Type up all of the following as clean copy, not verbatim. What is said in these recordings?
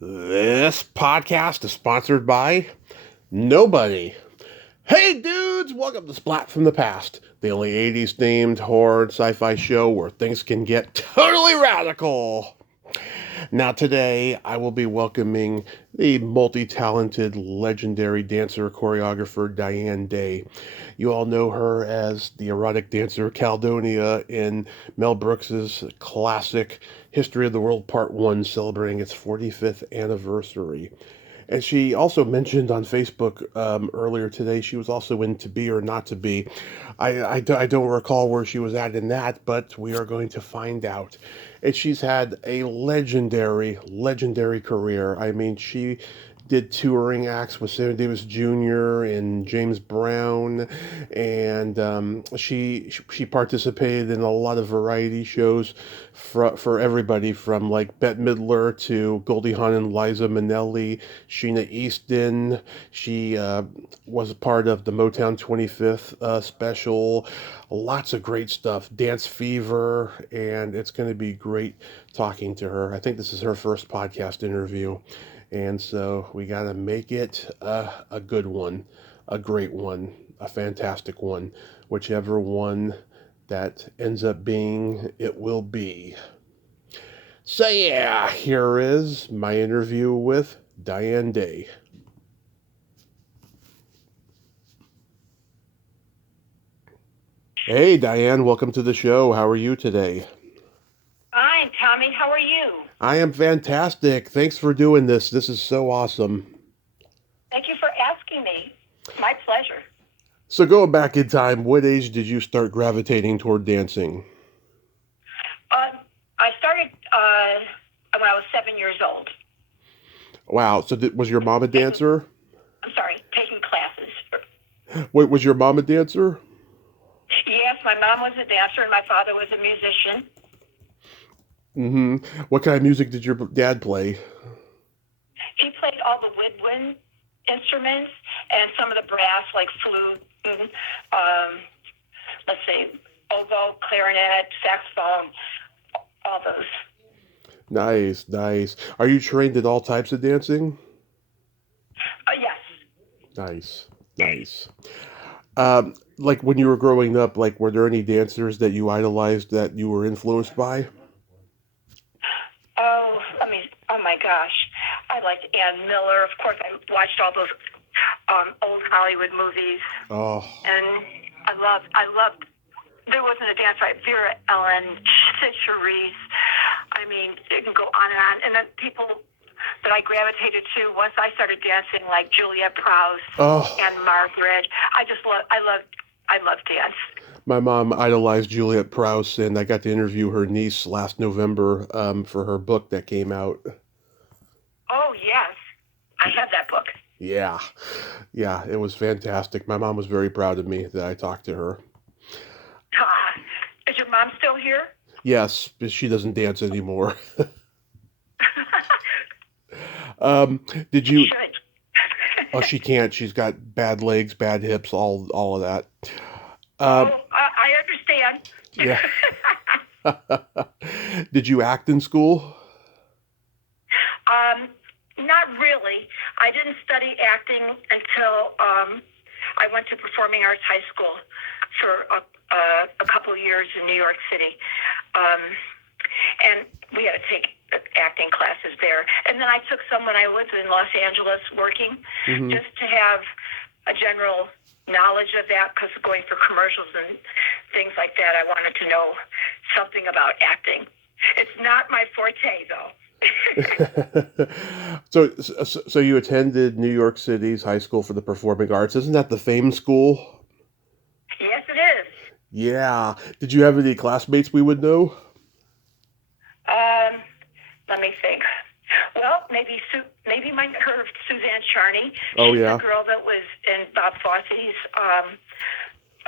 This podcast is sponsored by nobody. Hey dudes, welcome to Splat from the Past, the only 80s themed horror and sci-fi show where things can get totally radical. Now today I will be welcoming the multi-talented legendary dancer choreographer Diane Day. You all know her as the erotic dancer Caladonia in Mel Brooks's classic History of the World Part 1 celebrating its 45th anniversary. And she also mentioned on Facebook earlier today she was also in To Be or Not to Be. I don't recall where she was at in that, but we are going to find out. And she's had a legendary career. I mean, she did touring acts with Sammy Davis Jr. and James Brown, and she participated in a lot of variety shows for everybody from like Bette Midler to Goldie Hawn and Liza Minnelli, Sheena Easton. She was a part of the Motown 25th special. Lots of great stuff. Dance Fever, and it's going to be great talking to her. I think this is her first podcast interview. And so we got to make it a good one, a great one, a fantastic one. Whichever one that ends up being, it will be. So yeah, here is my interview with Diane Day. Hey Diane, welcome to the show. How are you today? Fine, Tommy. How are you? I am fantastic. Thanks for doing this. This is so awesome. Thank you for asking me. My pleasure. So going back in time, what age did you start gravitating toward dancing? I started when I was 7 years old. Wow. So was your mom a Taking, dancer? I'm sorry, taking classes. Wait, was your mom a dancer? Yes, my mom was a dancer and my father was a musician. Mm-hmm. What kind of music did your dad play? He played all the woodwind instruments and some of the brass, like flute, let's say, oboe, clarinet, saxophone, all those. Nice, nice. Are you trained in all types of dancing? Yes. Nice, nice. Like when you were growing up, like were there any dancers that you idolized that you were influenced by? Oh my gosh. I liked Ann Miller. Of course, I watched all those old Hollywood movies. Oh, And I loved, there wasn't a dancer like Vera Ellen, Sid Charisse. I mean, it can go on and on. And then people that I gravitated to once I started dancing, like Juliet Prowse oh. and Margaret. I love dance. My mom idolized Juliet Prowse, and I got to interview her niece last November for her book that came out. Oh, yes. I have that book. Yeah, yeah, it was fantastic. My mom was very proud of me that I talked to her. Ah, is your mom still here? Yes, but she doesn't dance anymore. Did She you? should. Oh, she can't. She's got bad legs, bad hips, all of that. Um, Oh, I understand. yeah. Did you act in school? Not really. I didn't study acting until I went to Performing Arts High School for a couple of years in New York City. And we had to take acting classes there. And then I took some when I was in Los Angeles working, Mm-hmm. just to have a general knowledge of that, because going for commercials and things like that, I wanted to know something about acting. It's not my forte, though. So you attended New York City's High School for the Performing Arts. Isn't that the famed school? Yes, it is. Yeah. Did you have any classmates we would know? Um, Let me think. Well, maybe my her Suzanne Charney. Oh She's the yeah. girl that was in Bob Fosse's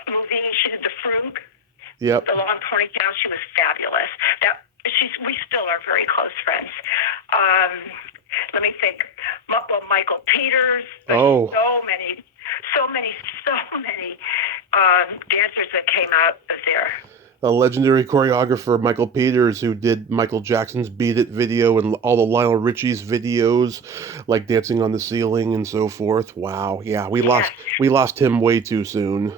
movie. She did The Frug, Yep. the long ponytail. She was fabulous. That we still are very close friends. Um, Let me think. Well, Michael Peters. There's Oh, so many dancers that came out of there. a legendary choreographer, Michael Peters, who did Michael Jackson's Beat It video and all the Lionel Richie's videos, like Dancing on the Ceiling and so forth. Wow, yeah, Yes, we lost him way too soon.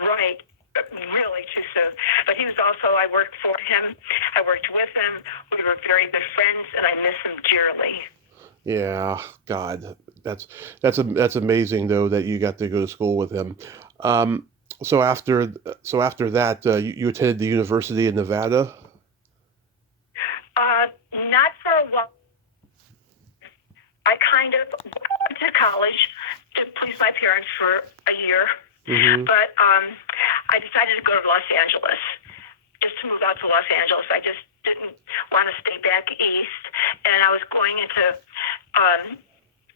right. Really too soon. But he was also, I worked for him. I worked with him. We were very good friends, and I miss him dearly. Yeah, God, that's amazing though that you got to go to school with him. Um, so after that, you attended the University of Nevada. Not for a while. I kind of went to college to please my parents for a year, Hmm. but I decided to go to Los Angeles, just to move out to Los Angeles. I just didn't want to stay back east, and I was going into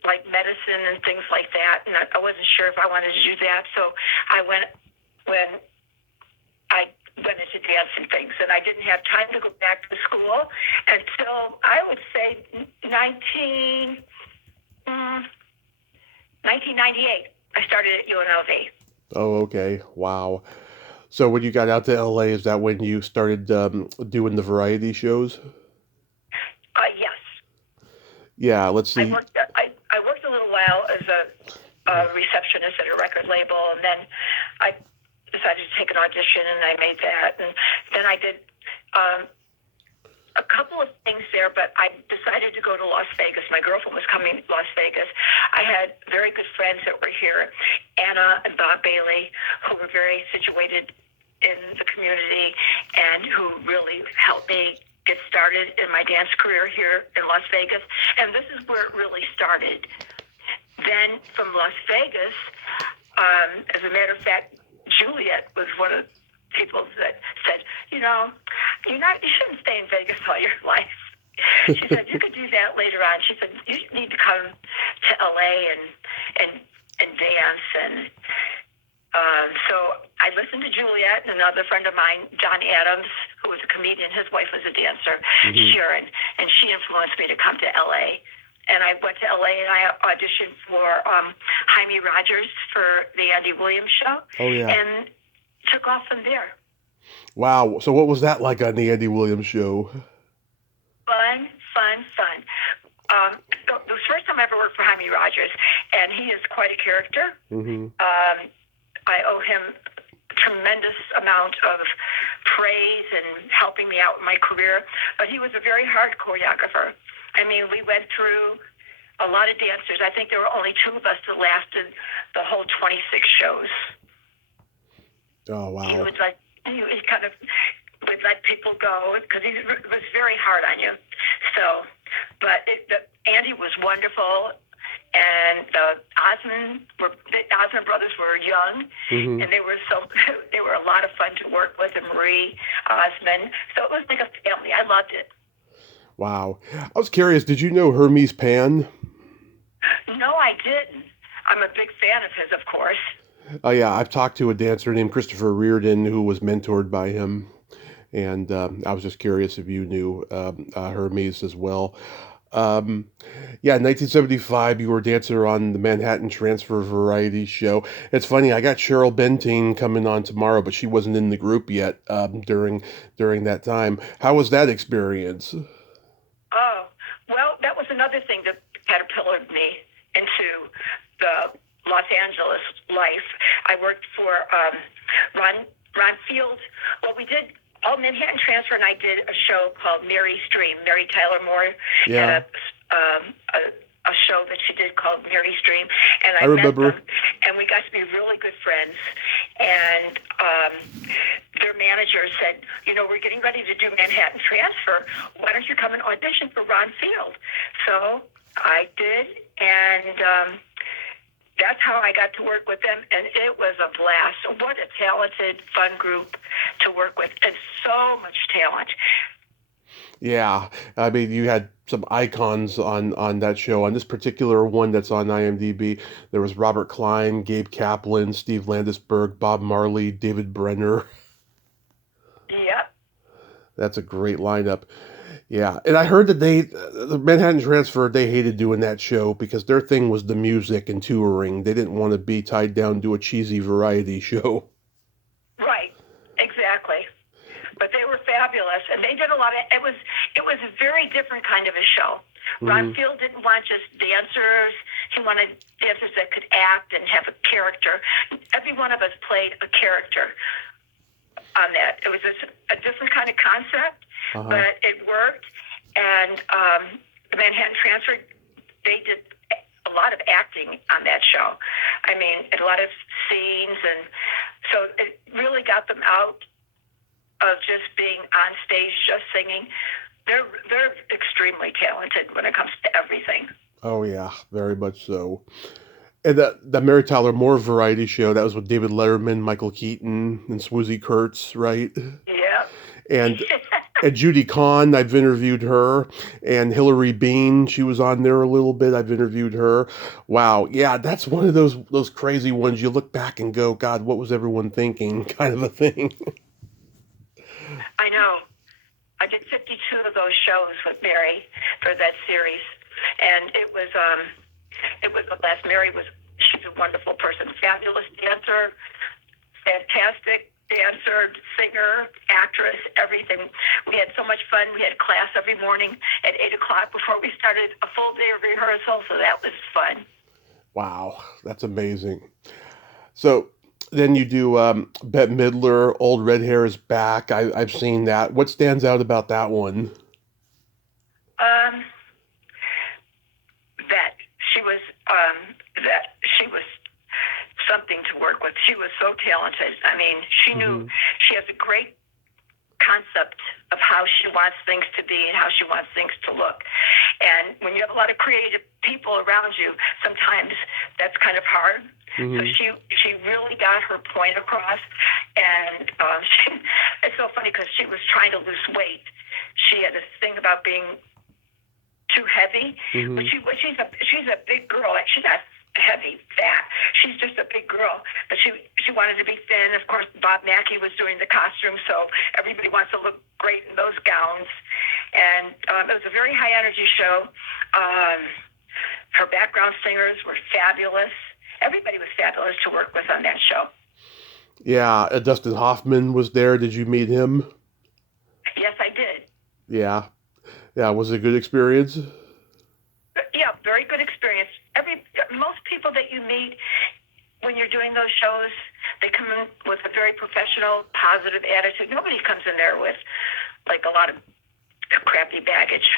like medicine and things like that, and I wasn't sure if I wanted to do that. So I went when I went into dance and things, and I didn't have time to go back to school until I would say 1998. I started at UNLV. Oh, okay. Wow. So when you got out to LA, is that when you started doing the variety shows? Yes, Yeah, let's I see. worked. I worked a little while as a receptionist at a record label, and then I decided to take an audition, and I made that, and then I did a couple of things there. But I decided to go to Las Vegas. My girlfriend was coming to Las Vegas. I had very good friends that were here, Anna and Bob Bailey, who were very situated in the community and who really helped me get started in my dance career here in Las Vegas. And this is where it really started. Then from Las Vegas, as a matter of fact, Juliet was one of the people that said, you shouldn't stay in Vegas all your life. She said, you could do that later on. She said, you need to come to LA and dance. And so I listened to Juliet and another friend of mine, John Adams, who was a comedian. His wife was a dancer, Hmm. Sharon, and she influenced me to come to LA. And I went to LA and I auditioned for Jaime Rogers for the Andy Williams show, Oh yeah. and took off from there. Wow. So what was that like on the Andy Williams show? Fun, fun, fun. The first time I ever worked for Jaime Rogers, and he is quite a character. Hmm. I owe him a tremendous amount of praise and helping me out in my career. But he was a very hard choreographer. I mean, we went through a lot of dancers. I think there were only two of us that lasted the whole 26 shows. Oh He wow. would he kind of would let people go because he was very hard on you. So, but Andy was wonderful, and the Osmond brothers were young, Hmm. and they were they were a lot of fun to work with, and Marie Osmond. So it was like a family. I loved it. Wow. I was curious, did you know Hermes Pan? No, I didn't. I'm a big fan of his, of course. Oh yeah, I've talked to a dancer named Christopher Reardon who was mentored by him, and I was just curious if you knew Hermes as well. Um, yeah, in 1975, you were a dancer on the Manhattan Transfer variety show. It's funny, I got Cheryl Benteen coming on tomorrow, but she wasn't in the group yet during that time. How was that experience? Oh, well, that was another thing that caterpillared me into the Los Angeles life. I worked for Ron Field. Well, we did all Manhattan Transfer, and I did a show called Mary Stream. Mary Tyler Moore Yeah, had a show that she did called Mary Stream, and I I met remember. them, and we got to be really good friends. And their manager said, we're getting ready to do Manhattan Transfer. Why don't you come and audition for Ron Field? So I did, and that's how I got to work with them, and it was a blast. What a talented, fun group to work with, and so much talent. Yeah, I mean, you had some icons on that show. On this particular one that's on IMDb, there was Robert Klein, Gabe Kaplan, Steve Landisberg, Bob Marley, David Brenner. Yep. That's a great lineup. Yeah, and I heard that the Manhattan Transfer, they hated doing that show because their thing was the music and touring. They didn't want to be tied down to a cheesy variety show. Right. Exactly. it was a very different kind of a show. Ron Field didn't want just dancers. He wanted dancers that could act and have a character. Every one of us played a character on that. It was a different kind of concept, but it worked. And the Manhattan Transfer, they did a lot of acting on that show. I mean, a lot of scenes, and so it really got them out of just being on stage, just singing. They're extremely talented when it comes to everything. Oh yeah, very much so. And the Mary Tyler Moore variety show, that was with David Letterman, Michael Keaton, and Swoosie Kurtz, right? Yeah. And Judy Kahn, I've interviewed her, and Hillary Bean, she was on there a little bit. I've interviewed her. Wow, yeah, that's one of those crazy ones. You look back and go, God, what was everyone thinking? Kind of a thing. I know. I did 52 of those shows with Mary for that series, and it was the last. She's a wonderful person, fabulous dancer, fantastic dancer, singer, actress, everything. We had so much fun. We had class every morning at 8:00 before we started a full day of rehearsal, so that was fun. Wow, that's amazing. So then you do Bette Midler, Old Red Hair is Back. I've seen that. What stands out about that one? That she was something to work with. She was so talented. I mean, she knew she has a great concept of how she wants things to be and how she wants things to look. And when you have a lot of creative people around you, sometimes that's kind of hard. So she really got her point across. And it's so funny because she was trying to lose weight. She had this thing about being too heavy, but she's a big girl. She's not heavy, fat. She's just a big girl, but she wanted to be thin. Of course, Bob Mackie was doing the costume, so everybody wants to look great in those gowns. And it was a very high energy show. Her background singers were fabulous. Everybody was fabulous to work with on that show. Yeah, Dustin Hoffman was there. Did you meet him? Yes, I did. Yeah. Yeah, was it a good experience? Yeah, very good experience. Most people that you meet when you're doing those shows, they come in with a very professional, positive attitude. Nobody comes in there with like a lot of crappy baggage.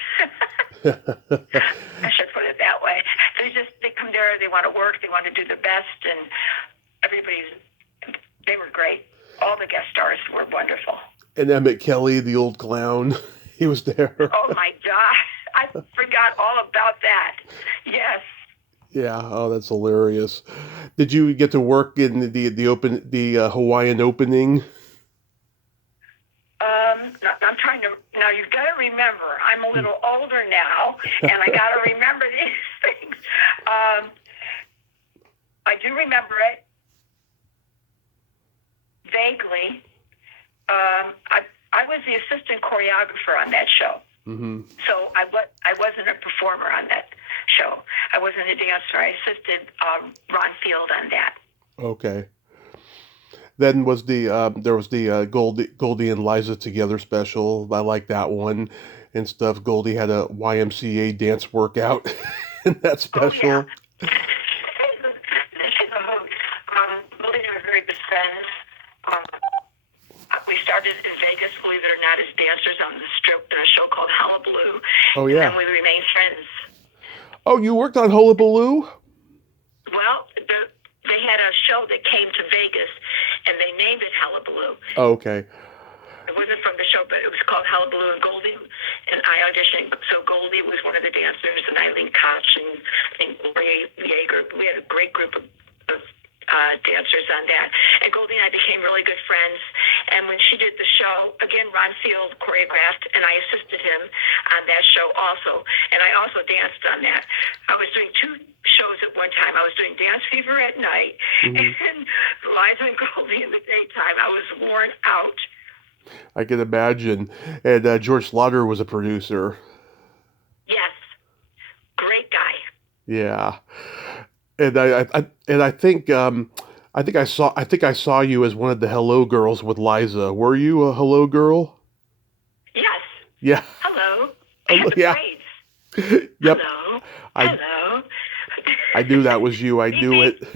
I should put it that way. They come there, they want to work, they want to do their best, and they were great. All the guest stars were wonderful. And Emmett Kelly, the old clown, he was there. Oh my God, I forgot all about that. Yes. Yeah, oh, that's hilarious. Did you get to work in the Hawaiian opening? I'm trying to. Now you've got to remember, I'm a little older now, and I got to remember these things. I do remember it vaguely. I was the assistant choreographer on that show, so I wasn't a performer on that show. I wasn't a dancer. I assisted Ron Field on that. Okay. Then was there was the Goldie and Liza Together special. I like that one and stuff. Goldie had a YMCA dance workout in that special. Oh, yeah. She's a hoot. Goldie and I were very good friends. We started in Vegas, believe it or not, as dancers on the strip in a show called Hullabaloo. Oh, yeah. And then we remained friends. Oh, you worked on Hullabaloo? Well, they had a show that came to Vegas, and they named it Hullabaloo. Oh, okay. It wasn't from the show, but it was called Hullabaloo, and Goldie and I auditioned. So Goldie was one of the dancers, and Eileen Koch and Gloria Yeager. We had a great group of dancers on that. And Goldie and I became really good friends. And when she did the show, again, Ron Field choreographed, and I assisted him on that show also. And I also danced on that. I was doing two shows at one time. I was doing Dance Fever at night and Liza and Goldie in the daytime. I was worn out. I can imagine. And George Slaughter was a producer. Yes. Great guy. Yeah. And I think I saw you as one of the Hello Girls with Liza. Were you a Hello Girl? Yes. Yeah. Hello. I Oh, had the yeah. braids. Yep. Hello. I Hello. I knew that was you. I Beep, knew beep. it.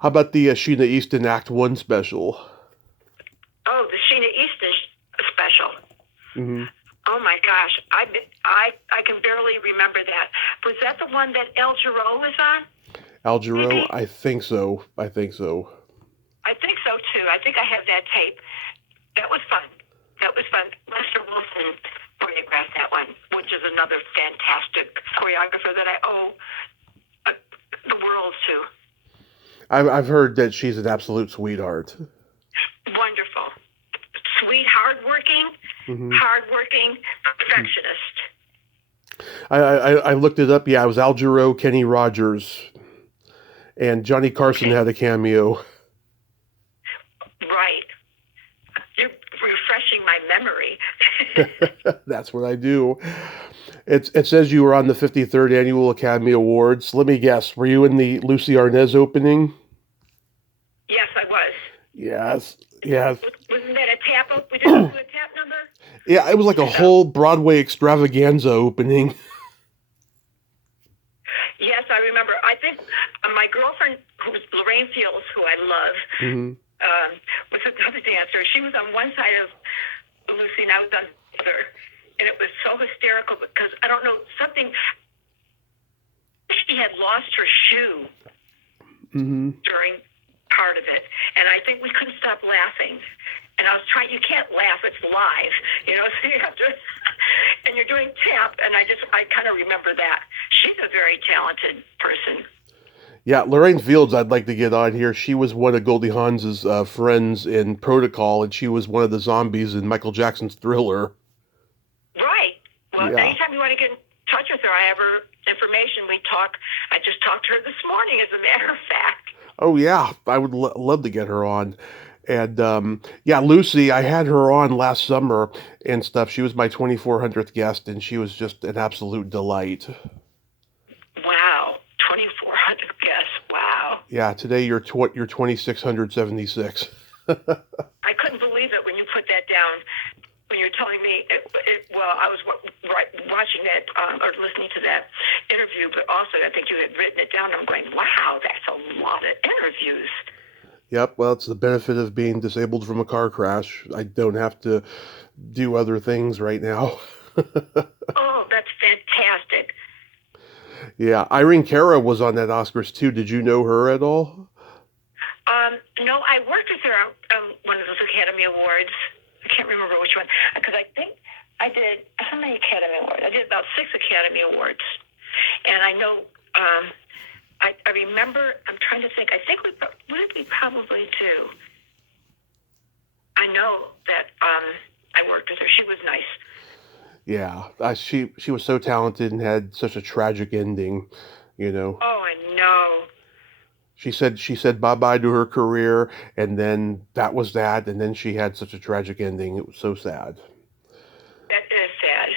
How about the Sheena Easton Act 1 special? Oh, the Sheena Easton special. Hmm. Oh my gosh, I can barely remember that. Was that the one that El Giro was on? Al Jarreau? Maybe. I think so. I think so. I think so too. I think I have that tape. That was fun. That was fun. Lester Wilson choreographed that one, which is another fantastic choreographer that I owe uh, the world to. I've heard that she's an absolute sweetheart. Wonderful, sweet, Hmm. hardworking perfectionist. I looked it up. Yeah, it was Al Jarreau, Kenny Rogers, and Johnny Carson Okay, had a cameo. right. You're refreshing my memory. That's what I do. It says you were on the 53rd Annual Academy Awards. Let me guess, were you in the Lucy Arnaz opening? Yes, I was. Yes. Yes. Wasn't that a tap? We didn't do a tap number. Yeah, it was like a No. whole Broadway extravaganza opening. Yes, I remember. I think my girlfriend, who's Lorraine Fields, who I love, Hmm. was another dancer. She was on one side of Lucy, and I was on the other. And it was so hysterical because I don't know, something, she had lost her shoe Hmm. during part of it. And I think we couldn't stop laughing. And I was trying, you can't laugh, it's live, so you have to, and you're doing tap, and I kind of remember that. She's a very talented person. Yeah, Lorraine Fields, I'd like to get on here. She was one of Goldie Hawn's friends in Protocol, and she was one of the zombies in Michael Jackson's Thriller. Right. Well, Yeah. anytime you want to get in touch with her, I have her information. We talk. I just talked to her this morning, as a matter of fact. Oh, yeah, I would love to get her on. And yeah, Lucy, I had her on last summer and stuff. She was my 2400th guest, and she was just an absolute delight. Wow. 2,400 guests. Wow. Yeah, today you're 2676. I couldn't believe it when you put that down. When you're telling me, well, I was watching that or listening to that interview, but also I think you had written it down. I'm going, wow, that's a lot of interviews. Yep, well, it's the benefit of being disabled from a car crash. I don't have to do other things right now. Oh, that's fantastic. Yeah, Irene Cara was on that Oscars too. Did you know her at all? No, I worked with her on one of those Academy Awards. I can't remember which one, because I think I did, how many Academy Awards? I did about 6 Academy Awards. And I know, I remember, I'm trying to think, I think what did we probably do? I know that I worked with her. She was nice. Yeah, she was so talented and had such a tragic ending, you know. Oh, I know. She said bye-bye to her career, and then that was that, and then she had such a tragic ending. It was so sad. That is sad.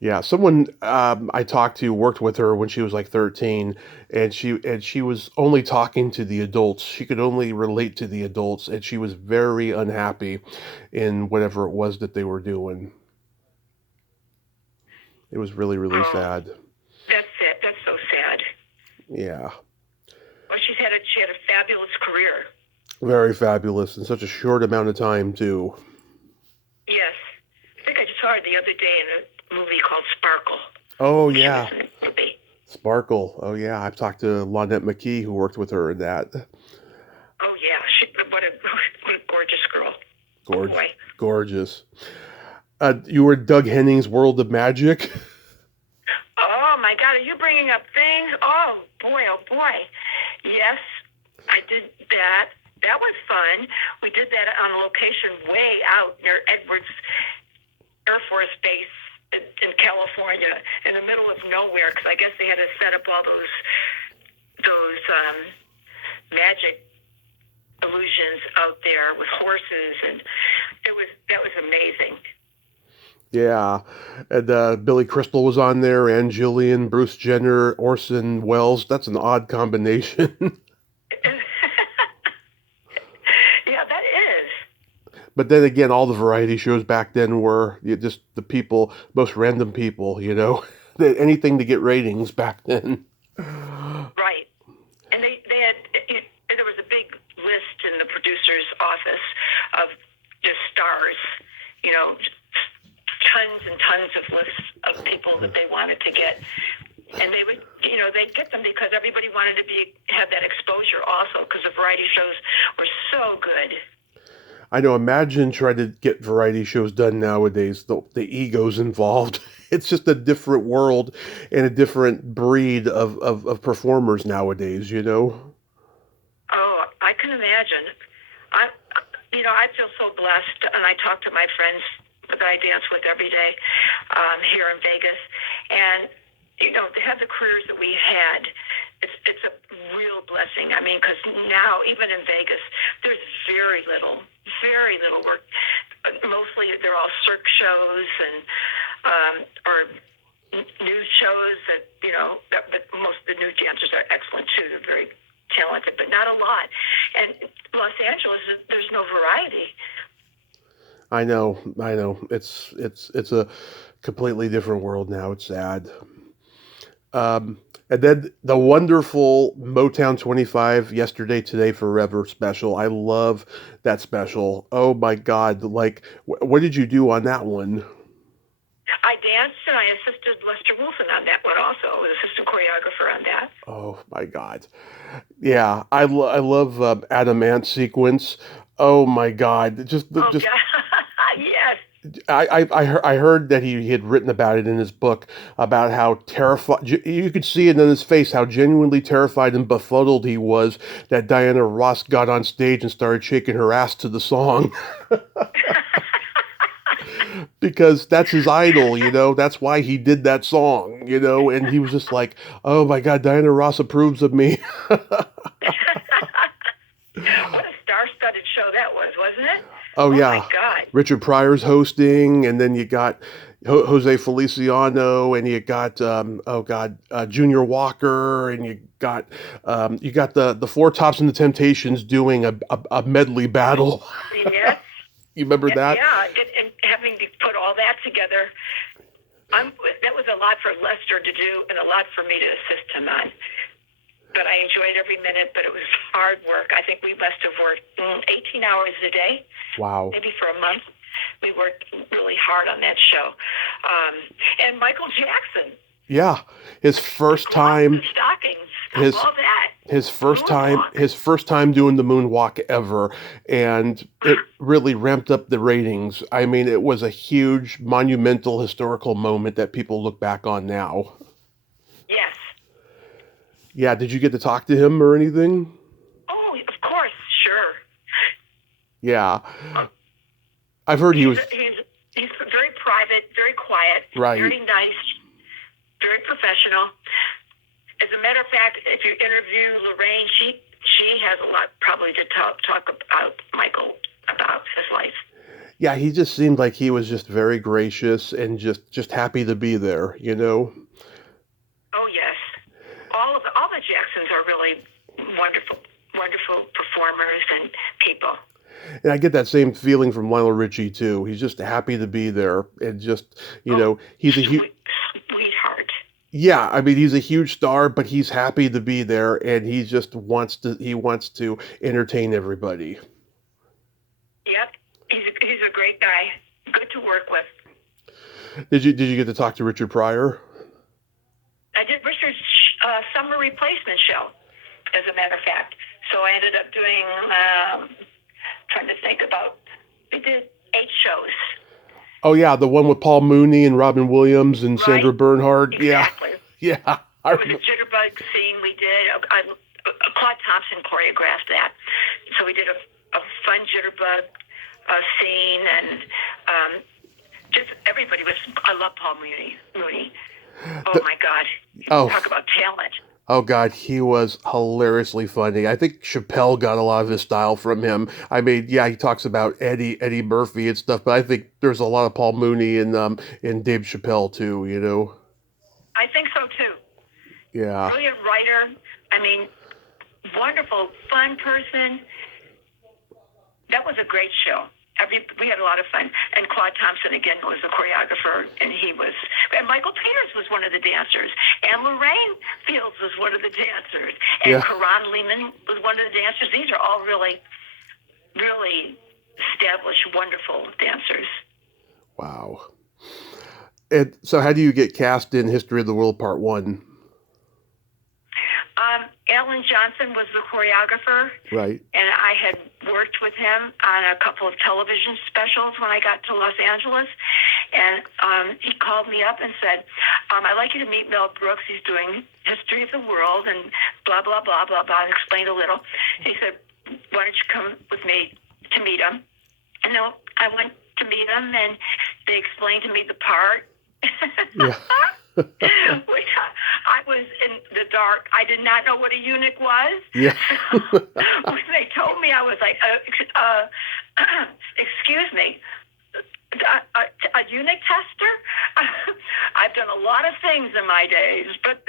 Yeah, someone I talked to worked with her when she was like 13, and she was only talking to the adults. She could only relate to the adults, and she was very unhappy in whatever it was that they were doing. It was really, really Oh, sad. that's it. That's so sad. Yeah, Well, she had a fabulous career. very fabulous in such a short amount of time too. Yes. I think I just saw her the other day in a movie called Sparkle. Oh She was yeah, in the movie. Sparkle. Oh yeah, I've talked to Lonette McKee who worked with her in that. Oh yeah, what a gorgeous girl. Oh Gorge, boy. gorgeous. You were Doug Henning's World of Magic. Oh my God, are you bringing up things? Oh boy, oh boy. Yes, I did that. That was fun. We did that on a location way out near Edwards Air Force Base in California, in the middle of nowhere, because I guess they had to set up all those magic illusions out there with horses, and that was amazing. Yeah, and Billy Crystal was on there, and Jillian, Bruce Jenner, Orson Welles. That's an odd combination. Yeah, that is. But then again, all the variety shows back then were just the people, most random people, anything to get ratings back then. Right. And they had, there was a big list in the producer's office of just stars, tons and tons of lists of people that they wanted to get. And they would, they'd get them because everybody wanted to have that exposure also, because the variety shows were so good. I know, imagine trying to get variety shows done nowadays, the egos involved. It's just a different world and a different breed of performers nowadays, Oh, I can imagine. I feel so blessed, and I talk to my friends that I dance with every day here in Vegas, and to have the careers that we had, it's a real blessing. I mean, because now even in Vegas, there's very little work. Mostly they're all cirque shows and or news shows that that most of the new dancers are excellent too. They're very talented, but not a lot. And Los Angeles, there's no variety. I know. It's a completely different world now. It's sad. And then the wonderful Motown 25 Yesterday, Today, Forever special. I love that special. Oh my God. Like, what did you do on that one? I danced and I assisted Lester Wilson on that one also. I was assistant choreographer on that. Oh my God. Yeah, I love Adam Ant sequence. Oh my God. Just Yeah. Yes. I heard that he had written about it in his book about how terrified you could see it in his face how genuinely terrified and befuddled he was that Diana Ross got on stage and started shaking her ass to the song. Because that's his idol, that's why he did that song, and he was just like, oh my God, Diana Ross approves of me. What a star-studded show that was, wasn't it? Oh yeah. My God. Richard Pryor's hosting, and then you got Jose Feliciano, and you got Junior Walker, and you got the Four Tops and the Temptations doing a medley battle. Yes. You remember that? Yeah, and having to put all that together, that was a lot for Lester to do and a lot for me to assist him on. But I enjoyed every minute, but it was hard work. I think we must have worked 18 hours a day. Wow. Maybe for a month. We worked really hard on that show. And Michael Jackson. Yeah, his first time. Stockings. His, all that. His first time doing the moonwalk ever, and it really ramped up the ratings. I mean, it was a huge, monumental, historical moment that people look back on now. Yes. Yeah, did you get to talk to him or anything? Oh, of course, sure. Yeah. I've heard he was... He's very private, very quiet, right. Very nice, very professional. As a matter of fact, if you interview Lorraine, she has a lot probably to talk about Michael, about his life. Yeah, he just seemed like he was just very gracious and just happy to be there, you know? Oh, yes. All the Jacksons are really wonderful performers and people. And I get that same feeling from Lionel Richie, too. He's just happy to be there. And just, you know, he's a huge... Sweetheart. Yeah, I mean, he's a huge star, but he's happy to be there, and he just wants to entertain everybody. Yep. He's a great guy. Good to work with. Did you get to talk to Richard Pryor? I did Richard's summer replacement show, as a matter of fact. So I ended up doing... trying to think about, we did 8 shows. Oh yeah, the one with Paul Mooney and Robin Williams and Sandra Bernhard. Exactly. Yeah. It was a jitterbug scene we did. Claude Thompson choreographed that. So we did a fun jitterbug scene, and just everybody was, I love Paul Mooney. Oh my God. Talk about talent. Oh, God, he was hilariously funny. I think Chappelle got a lot of his style from him. I mean, yeah, he talks about Eddie Murphy and stuff, but I think there's a lot of Paul Mooney and Dave Chappelle, too, you know? I think so, too. Yeah. Brilliant writer. I mean, wonderful, fun person. That was a great show. we had a lot of fun. And Claude Thompson, again, was the choreographer, and Michael Peters was one of the dancers, and Lorraine Fields was one of the dancers, and Karan Lehman was one of the dancers. These are all really, really established, wonderful dancers. Wow. And so how do you get cast in History of the World Part 1? Alan Johnson was the choreographer. Right. And I had worked with him on a couple of television specials when I got to Los Angeles. And he called me up and said, I'd like you to meet Mel Brooks. He's doing History of the World and blah, blah, blah, blah, blah. I explained a little. He said, why don't you come with me to meet him? And then I went to meet him, and they explained to me the part. Yeah. I was in the dark. I did not know what a eunuch was. Yeah. When they told me, I was like, excuse me, a eunuch tester? I've done a lot of things in my days, but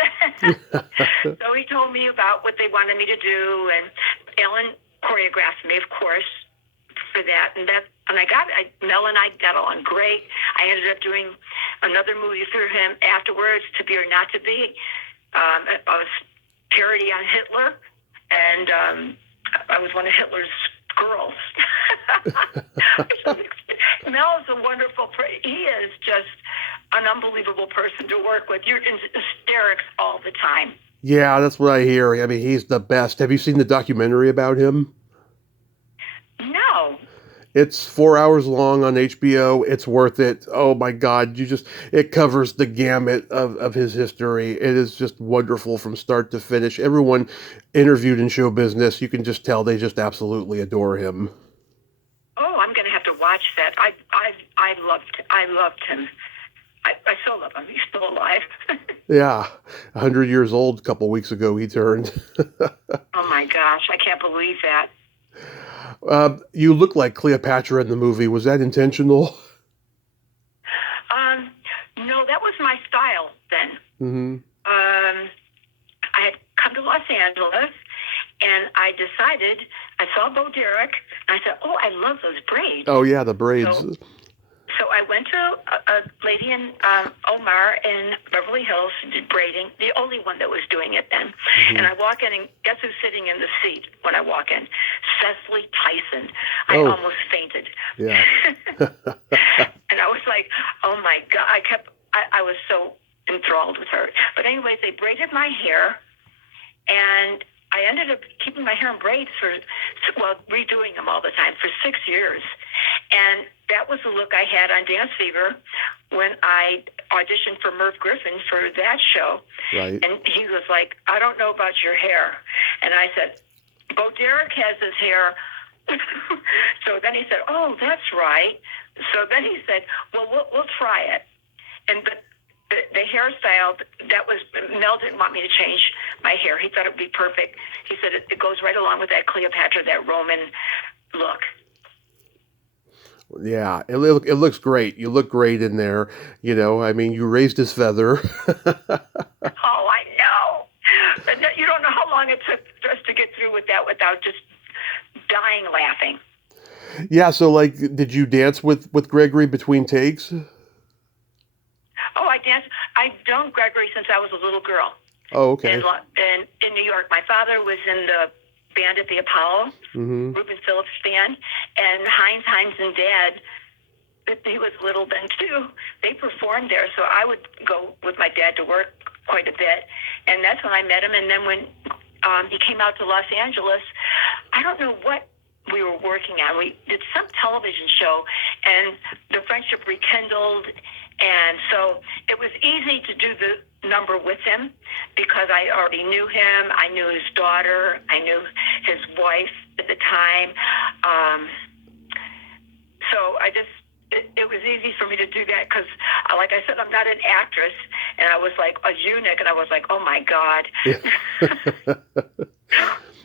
so he told me about what they wanted me to do, and Ellen choreographed me, of course, for that, and Mel and I got along great. I ended up doing another movie through him afterwards, To Be or Not to Be. I was parody on Hitler, and I was one of Hitler's girls. Mel is a wonderful he is just an unbelievable person to work with. You're in hysterics all the time. Yeah, that's what I hear. I mean, he's the best. Have you seen the documentary about him? No. It's 4 hours long on HBO. It's worth it. Oh my God. It covers the gamut of his history. It is just wonderful from start to finish. Everyone interviewed in show business, you can just tell they just absolutely adore him. Oh, I'm going to have to watch that. I loved him. I still love him. He's still alive. Yeah. 100 years old a couple weeks ago he turned. Oh my gosh. I can't believe that. You look like Cleopatra in the movie. Was that intentional? No, that was my style then. Mm-hmm. I had come to Los Angeles, and I saw Bo Derek, and I said, oh, I love those braids. Oh, yeah, the braids. So I went to a lady in Omar in Beverly Hills who did braiding, the only one that was doing it then. Mm-hmm. And I walk in, and guess who's sitting in the seat when I walk in? Cecily Tyson. I almost fainted. Yeah. And I was like, oh my God. I was so enthralled with her. But anyways, they braided my hair, and I ended up keeping my hair in braids redoing them all the time for 6 years. And that was the look I had on Dance Fever when I auditioned for Merv Griffin for that show. Right. And he was like, I don't know about your hair. And I said, Bo Derek has his hair. So then he said, oh, that's right. So then he said, well, we'll try it. And the hairstyle, Mel didn't want me to change my hair. He thought it would be perfect. He said it goes right along with that Cleopatra, that Roman look. Yeah, it looks great. You look great in there. You know, I mean, you raised his feather. Oh, I know. You don't know how long it took for us to get through with that without just dying laughing. Yeah, so did you dance with Gregory between takes? Oh, I danced. I've known Gregory since I was a little girl. Oh, okay. In New York. My father was in the band at the Apollo, mm-hmm. Reuben Phillips band, and Hines and Dad, he was little then too, they performed there, so I would go with my dad to work quite a bit, and that's when I met him. And then when he came out to Los Angeles, I don't know what we were working on. We did some television show, and the friendship rekindled, and so it was easy to do the number with him because I already knew him. I knew his daughter. I knew his wife at the time. So it was easy for me to do that because, like I said, I'm not an actress, and I was like a eunuch, and I was like, oh my God.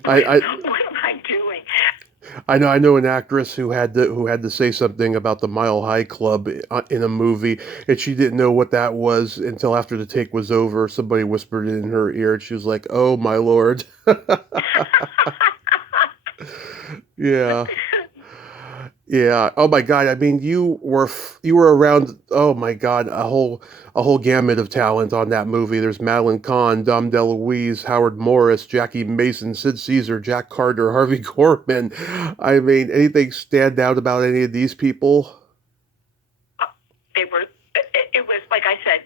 What am I doing? I know an actress who had to say something about the Mile High Club in a movie, and she didn't know what that was until after the take was over. Somebody whispered it in her ear, and she was like, "Oh my Lord!" Yeah. Yeah. Oh my God. I mean, you were around. Oh my God, a whole gamut of talent on that movie. There's Madeline Kahn, Dom DeLuise, Howard Morris, Jackie Mason, Sid Caesar, Jack Carter, Harvey Korman. I mean, anything stand out about any of these people? They were. It was like I said.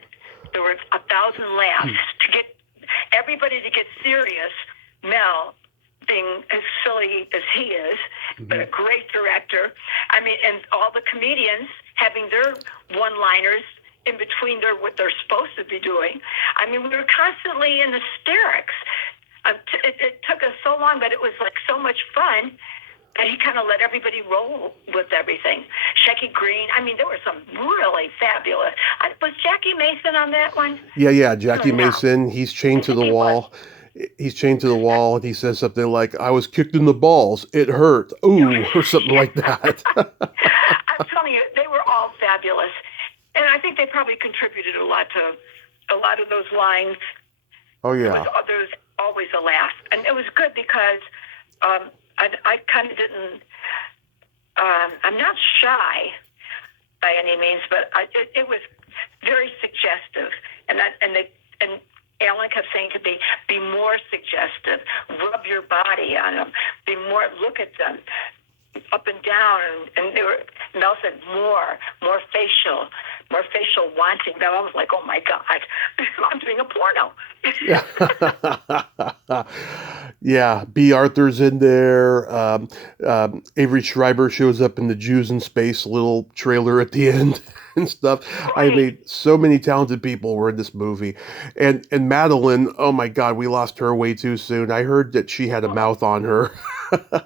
There were 1,000 laughs to get everybody to get serious. Mel, being as silly as he is, but a great director. I mean, and all the comedians having their one-liners in between what they're supposed to be doing. I mean, we were constantly in hysterics. It took us so long, but it was like so much fun. And he kind of let everybody roll with everything. Shecky Green. I mean, there were some really fabulous. Was Jackie Mason on that one? Yeah. Jackie Oh, no. Mason. He's chained I to think the he was. wall. He's chained to the wall, and he says something like, "I was kicked in the balls. It hurt. Ooh," or something like that. I'm telling you, they were all fabulous. And I think they probably contributed a lot to a lot of those lines. Oh There yeah. was always a laugh. And it was good because I kind of didn't, I'm not shy by any means, but it was very suggestive. And Alan kept saying to me, be more suggestive, rub your body on them, be more, look at them up and down. And they were, Mel said more facial wanting. Now I was like, oh my God, I'm doing a porno. Yeah, B. Arthur's in there. Avery Schreiber shows up in the Jews in Space little trailer at the end and stuff. I Right. mean, so many talented people were in this movie, and Madeline. Oh my God, we lost her way too soon. I heard that she had a mouth on her. Isn't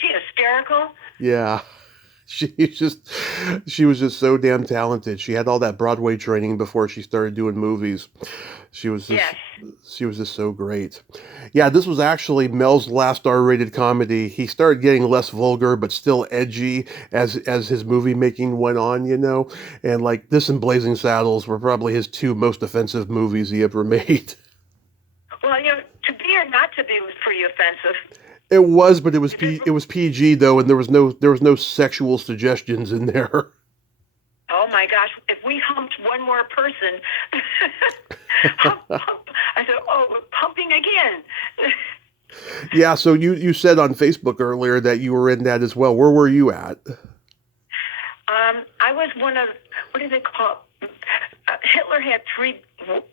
she hysterical? Yeah. She's just she was just so damn talented. She had all that Broadway training before she started doing movies. She was just Yes. she was just so great. Yeah, this was actually Mel's last R-rated comedy. He started getting less vulgar but still edgy as his movie making went on, you know. And like this and Blazing Saddles were probably his two most offensive movies he ever made. Well, to be or not to be was pretty offensive. It was, but You did. It was PG though, and there was no sexual suggestions in there. Oh my gosh! If we humped one more person, hump. I said, "Oh, we're pumping again." Yeah, so you said on Facebook earlier that you were in that as well. Where were you at? I was one of, what do they call it? Hitler had three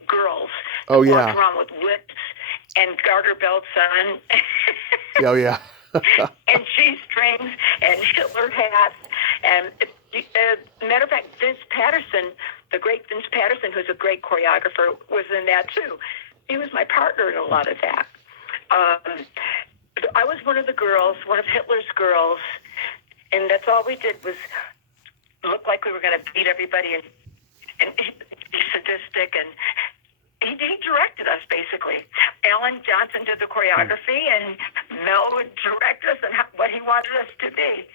girls Oh that walked yeah. around with whips and garter belts on. Oh yeah. And G-strings and Hitler hats. And matter of fact, Vince Patterson, the great Vince Patterson, who's a great choreographer, was in that too. He was my partner in a lot of that. I was one of the girls, one of Hitler's girls, and that's all we did was look like we were going to beat everybody and be sadistic. And he directed us, basically. Alan Johnson did the choreography, and Mel would direct us and what he wanted us to be.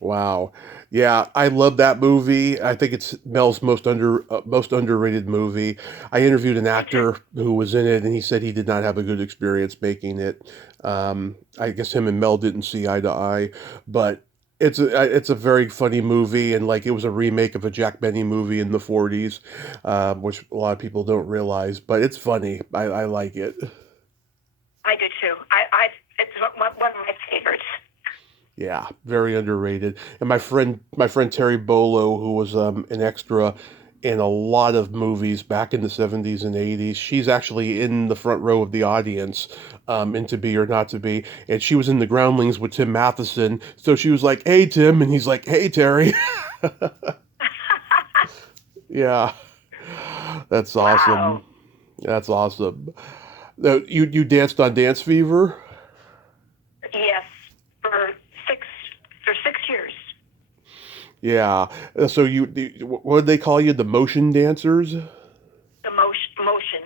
Wow. Yeah, I love that movie. I think it's Mel's most underrated movie. I interviewed an actor who was in it, and he said he did not have a good experience making it. I guess him and Mel didn't see eye to eye, but it's a very funny movie, and like it was a remake of a Jack Benny movie in the '40s, which a lot of people don't realize. But it's funny. I like it. I do too. It's one of my favorites. Yeah, very underrated. And my friend Terry Bolo, who was an extra in a lot of movies back in the '70s and '80s, she's actually in the front row of the audience in To Be or Not to Be, and she was in The Groundlings with Tim Matheson. So she was like, "Hey Tim," and he's like, "Hey Terry." Yeah, that's Wow. awesome. That's awesome. Now, you danced on Dance Fever? Yes, for six for 6 years. Yeah. So what did they call you? The motion dancers? The motion.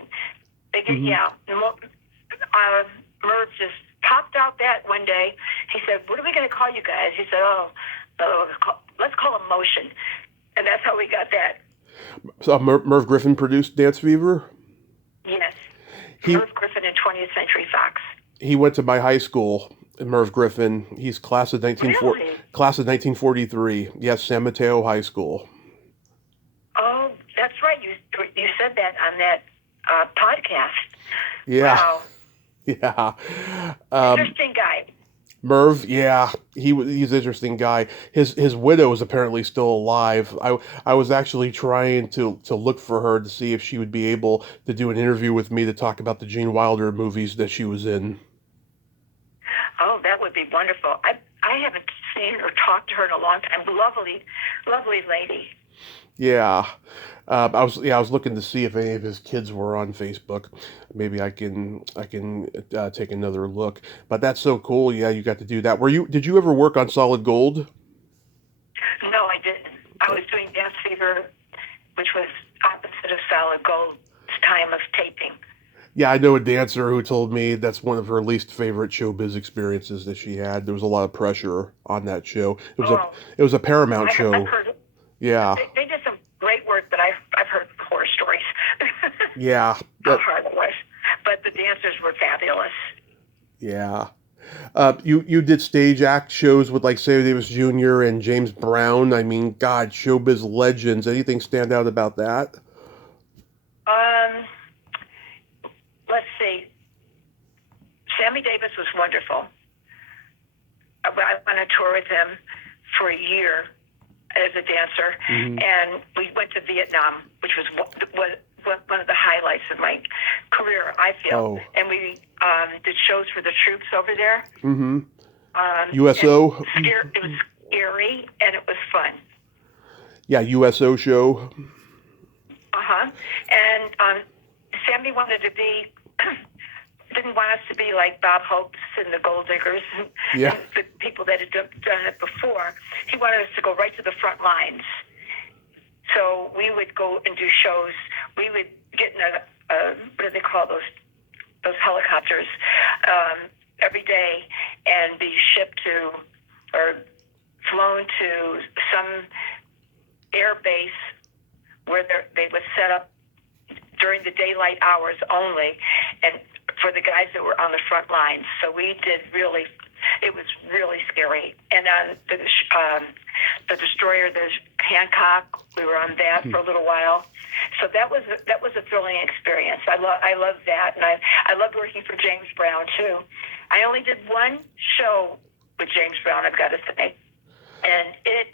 They get, Hmm. yeah. Merv just popped out that one day. He said, "What are we going to call you guys?" He said, let's call them motion," and that's how we got that. So Merv Griffin produced Dance Fever. Yes, He Merv Griffin and 20th Century Fox. he went to my high school. Merv Griffin. He's Really? class of 1943. Yes, San Mateo High School. Oh, that's right. You said that on that podcast. Yeah, Wow. yeah. Interesting guy. Merv, yeah, he's an interesting guy. His widow is apparently still alive. I was actually trying to look for her to see if she would be able to do an interview with me to talk about the Gene Wilder movies that she was in. Oh, that would be wonderful. I haven't seen or talked to her in a long time. Lovely, lovely lady. Yeah, I was looking to see if any of his kids were on Facebook. Maybe I can take another look. But that's so cool. Yeah, you got to do that. Did you ever work on Solid Gold? No, I didn't. I was doing Dance Fever, which was opposite of Solid Gold's time of taping. Yeah, I know a dancer who told me that's one of her least favorite showbiz experiences that she had. There was a lot of pressure on that show. Oh, It was a Paramount I've show. heard Yeah, they did some great work, but I've heard horror stories. yeah, How hard it was. But the dancers were fabulous. yeah. You did stage act shows with like Sammy Davis Jr. and James Brown. I mean, God, showbiz legends. Anything stand out about that? Um, let's see. Sammy Davis was wonderful. I went on tour with him for a year as a dancer, and we went to Vietnam, which was one of the highlights of my career, I feel. Oh. And we did shows for the troops over there. Mm-hmm. USO. USO. It was scary, and it was fun. Yeah, USO show. Uh-huh. And Sammy wanted to be, didn't want us to be like Bob Hopes and the Gold Diggers Yeah. and the people that had done it before. He wanted us to go right to the front lines. So we would go and do shows. We would get in a what do they call those helicopters every day and be shipped to or flown to some air base where they would set up during the daylight hours only, and for the guys that were on the front lines. So we did really, it was really scary. And on the destroyer, the Hancock, we were on that for a little while. So that was a thrilling experience. I love that, and I loved working for James Brown too. I only did one show with James Brown, I've got to say, and it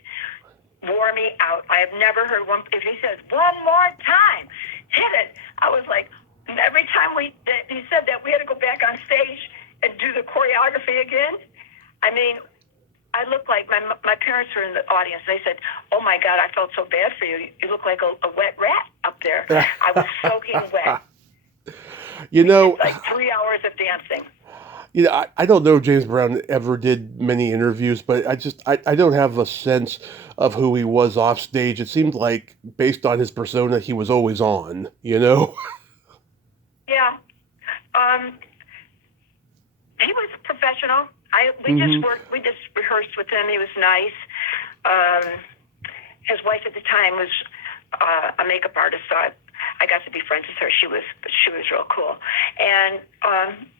wore me out. I have never heard one. If he says one more time, hit it, I was like, every time he said that, we had to go back on stage and do the choreography again. I mean, I looked like my parents were in the audience. They said, "Oh my God, I felt so bad for you. You look like a wet rat up there." I was soaking wet. You know, like 3 hours of dancing. You know, I don't know if James Brown ever did many interviews, but I don't have a sense of who he was off stage. It seemed like, based on his persona, he was always on, you know? Yeah. He was professional. We just rehearsed with him. He was nice. His wife at the time was a makeup artist, so I got to be friends with her. She was real cool, and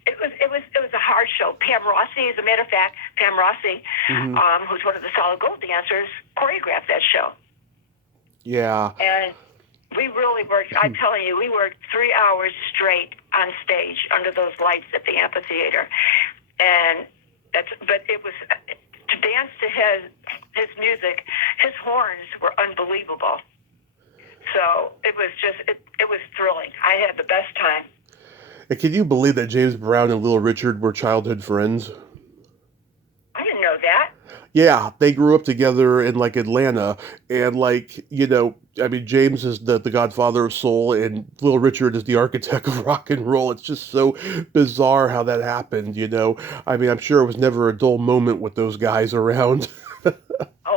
it was a hard show. Pam Rossi, as a matter of fact, Pam Rossi, who's one of the Solid Gold dancers, choreographed that show. Yeah. And we really worked. I'm telling you, we worked 3 hours straight on stage under those lights at the amphitheater, and but it was to dance to his music. His horns were unbelievable. So it was it was thrilling. I had the best time. And can you believe that James Brown and Little Richard were childhood friends? I didn't know that. Yeah, they grew up together in like Atlanta, and like, you know, I mean, James is the godfather of soul, and Little Richard is the architect of rock and roll. It's just so bizarre how that happened, you know. I mean, I'm sure it was never a dull moment with those guys around. Oh,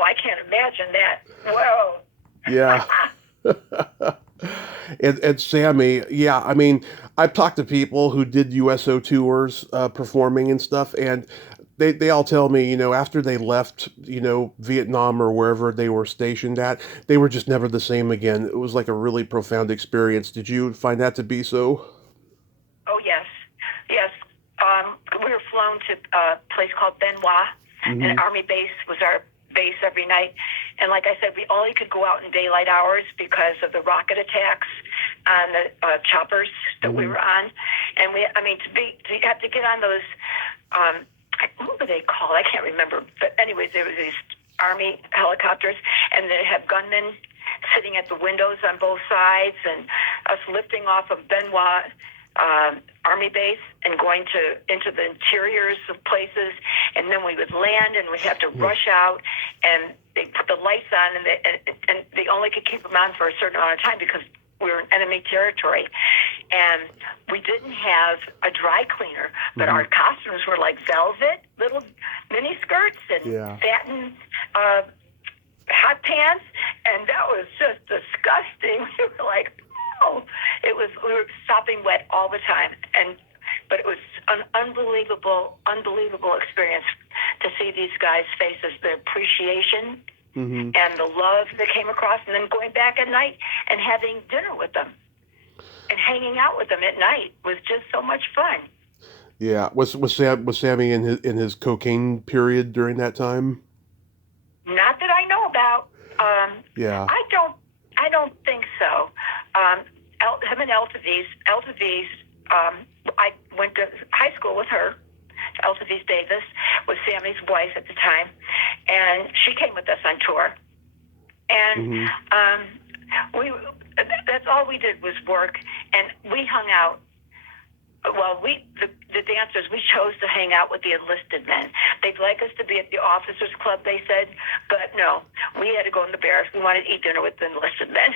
I can't imagine that. Whoa. Yeah. And Sammy, yeah, I mean, I've talked to people who did USO tours, performing and stuff, and they all tell me, you know, after they left, you know, Vietnam or wherever they were stationed at, they were just never the same again. It was like a really profound experience. Did you find that to be so? Oh, yes. Yes. we were flown to a place called Benoit, and Army base was our base every night. And like I said, we only could go out in daylight hours because of the rocket attacks on the choppers that we were on. And to have to get on those, what were they called? I can't remember. But anyways, there was these Army helicopters, and they have gunmen sitting at the windows on both sides, and us lifting off of Benoit Army base and going into the interiors of places, and then we would land and we'd have to rush out, and they put the lights on, and they only could keep them on for a certain amount of time because we were in enemy territory, and we didn't have a dry cleaner, but our costumes were like velvet, little mini skirts and satin hot pants, and that was just disgusting. We were like, oh, we were sopping wet all the time, but it was an unbelievable experience to see these guys' faces, the appreciation and the love that came across, and then going back at night and having dinner with them and hanging out with them at night was just so much fun. Yeah, was Sammy in his cocaine period during that time? Not that I know about. Yeah. I don't think so. Him and Eltaviz, I went to high school with her. Eltaviz Davis was Sammy's wife at the time, and she came with us on tour. And that's all we did was work, and we hung out. Well, the dancers, we chose to hang out with the enlisted men. They'd like us to be at the officers' club, they said, but no, we had to go in the barracks. We wanted to eat dinner with the enlisted men,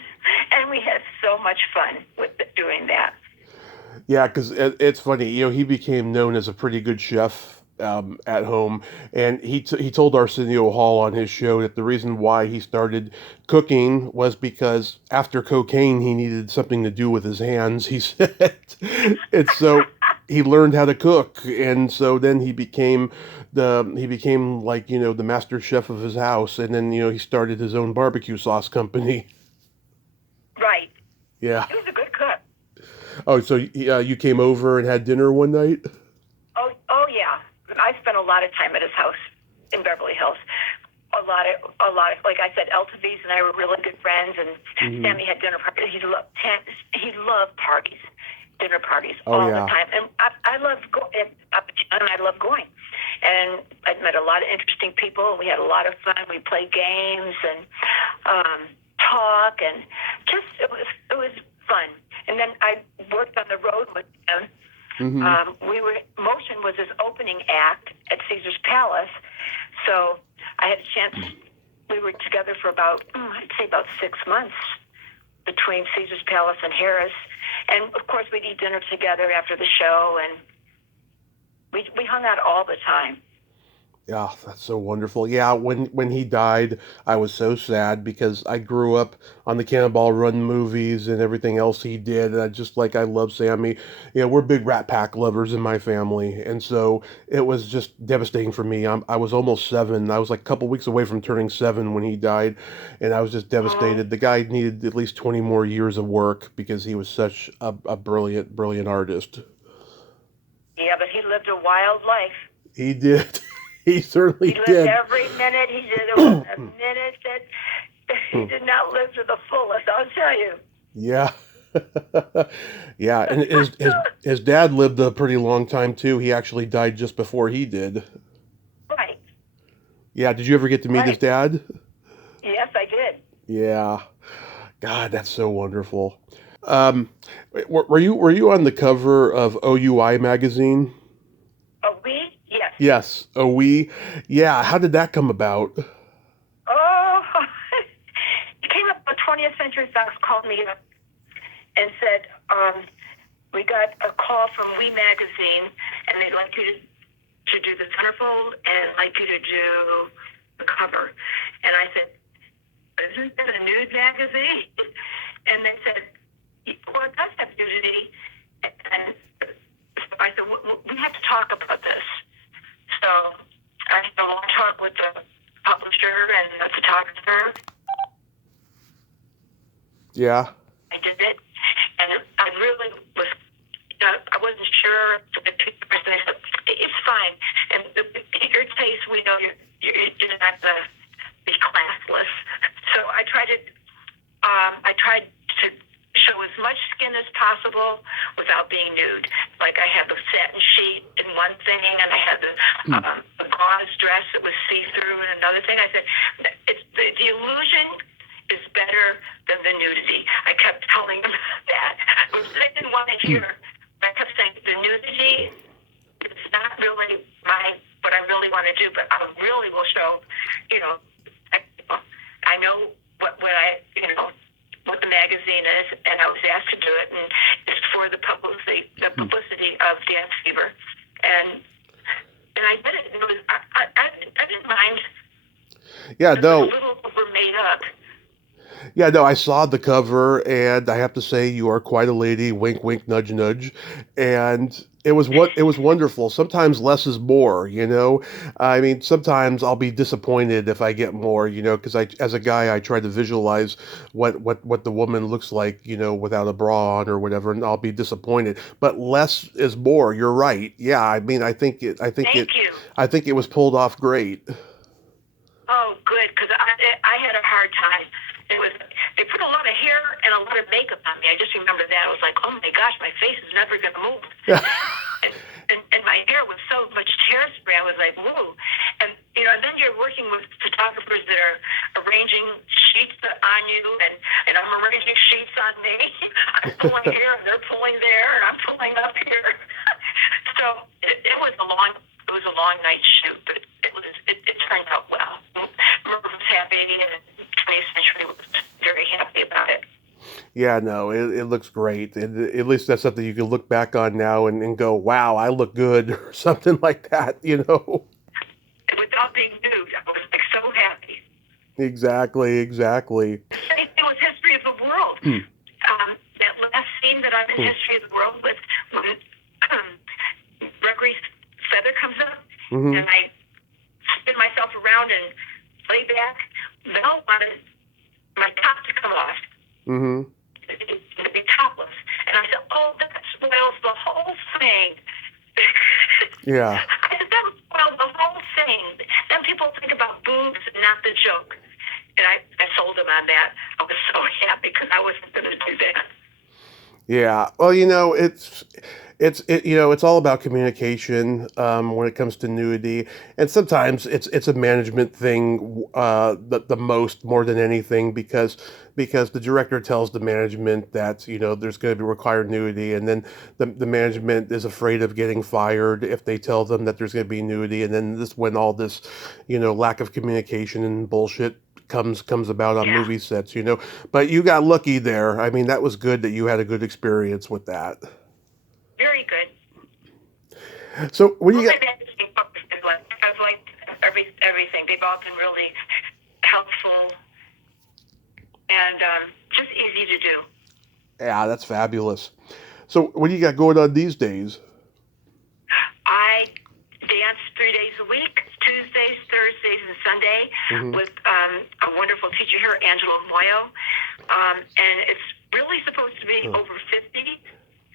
and we had so much fun with doing that. Yeah, because it's funny, he became known as a pretty good chef at home, and he told Arsenio Hall on his show that the reason why he started cooking was because after cocaine he needed something to do with his hands, he said. And so he learned how to cook, and so then he became like the master chef of his house, and then he started his own barbecue sauce company. Right. Yeah. He was a good cook. Oh, so you came over and had dinner one night? Oh yeah. I spent a lot of time at his house in Beverly Hills. A lot of, like I said, Eltaviz and I were really good friends, and Sammy had dinner parties. He loved parties, dinner parties all the time, and I loved going. And I loved going. And I met a lot of interesting people. We had a lot of fun. We played games and talk, and just it was fun. And then I worked on the road with him. Motion was his opening act at Caesar's Palace, so I had a chance. We were together for about 6 months between Caesar's Palace and Harris, and of course we'd eat dinner together after the show, and we hung out all the time. Yeah, that's so wonderful. Yeah, when he died, I was so sad because I grew up on the Cannonball Run movies and everything else he did. And I love Sammy. We're big Rat Pack lovers in my family, and so it was just devastating for me. I was almost 7. I was like a couple weeks away from turning 7 when he died, and I was just devastated. The guy needed at least 20 more years of work because he was such a brilliant artist. Yeah, but he lived a wild life. He did. He certainly did. He lived every minute he did. There wasn't a minute that he did not live to the fullest, I'll tell you. Yeah. Yeah, and his dad lived a pretty long time, too. He actually died just before he did. Right. Yeah, did you ever get to meet his dad? Yes, I did. Yeah. God, that's so wonderful. Were you on the cover of OUI magazine? Oh, we? Yes. Yes. Oh, we? Yeah. How did that come about? Oh, it came up. The 20th Century Fox called me up and said, we got a call from We Magazine, and they'd like you to do the centerfold and like you to do the cover. And I said, isn't that a nude magazine? And they said, well, it does have nudity. And so I said, we have to talk about this. So I had a long talk with the publisher and the photographer. Yeah. I did it, and I really was. I wasn't sure. They said, face, we know you're not the be classless. So I tried to show as much skin as possible without being nude. Like I had the satin sheet in one thing, and I had the gauze dress that was see-through in another thing. I said, the illusion is better than the nudity. I kept telling them that, which they didn't want to hear. I kept saying the nudity is not really what I really want to do, but I really will show, I know what what the magazine is, and I was asked to do it, and it's for the publicity of Dance Fever, and I did it. And it was, I didn't mind. Yeah, no. A little over made up. Yeah, no, I saw the cover, and I have to say you are quite a lady. Wink, wink, nudge, nudge, and it was wonderful. Sometimes less is more, you know. I mean, sometimes I'll be disappointed if I get more, you know, because as a guy, I try to visualize what the woman looks like, you know, without a bra on or whatever, and I'll be disappointed. But less is more. You're right. Yeah, I mean, I think it was pulled off great. Oh, good, because I had a hard time. They put a lot of hair and a lot of makeup on me. I just remember that. I was like, oh my gosh, my face is never going to move. and my hair was so much hairspray. I was like, whoa. And then you're working with photographers that are arranging sheets on you, and I'm arranging sheets on me. I'm pulling here and they're pulling there, and I'm pulling up here. So it was a long night shoot, but it turned out well. Merv was happy, and 20th Century was very happy about it. Yeah, no, it looks great. At least that's something you can look back on now and go, wow, I look good, or something like that, you know? Without being nude, I was like so happy. Exactly. It was History of the World. That last scene that I'm in History of the World with, when Gregory's feather comes up, and I spin myself around and lay back. Mel wanted my top to come off. To be topless. And I said, oh, that spoils the whole thing. Yeah. I said, that spoils the whole thing. Then people think about boobs and not the joke. And I sold him on that. I was so happy because I wasn't going to do that. Yeah. Well, you know, it's all about communication when it comes to nudity, and sometimes it's a management thing the most more than anything because the director tells the management that there's going to be required nudity, and then the management is afraid of getting fired if they tell them that there's going to be nudity, and then when all this lack of communication and bullshit comes about on movie sets, but you got lucky there. I mean, that was good that you had a good experience with that. Very good. So what do you got? I've liked everything. They've all been really helpful and just easy to do. Yeah, that's fabulous. So what do you got going on these days? I dance 3 days a week, Tuesdays, Thursdays, and Sunday, with a wonderful teacher here, Angela Moyo. And it's really supposed to be over 50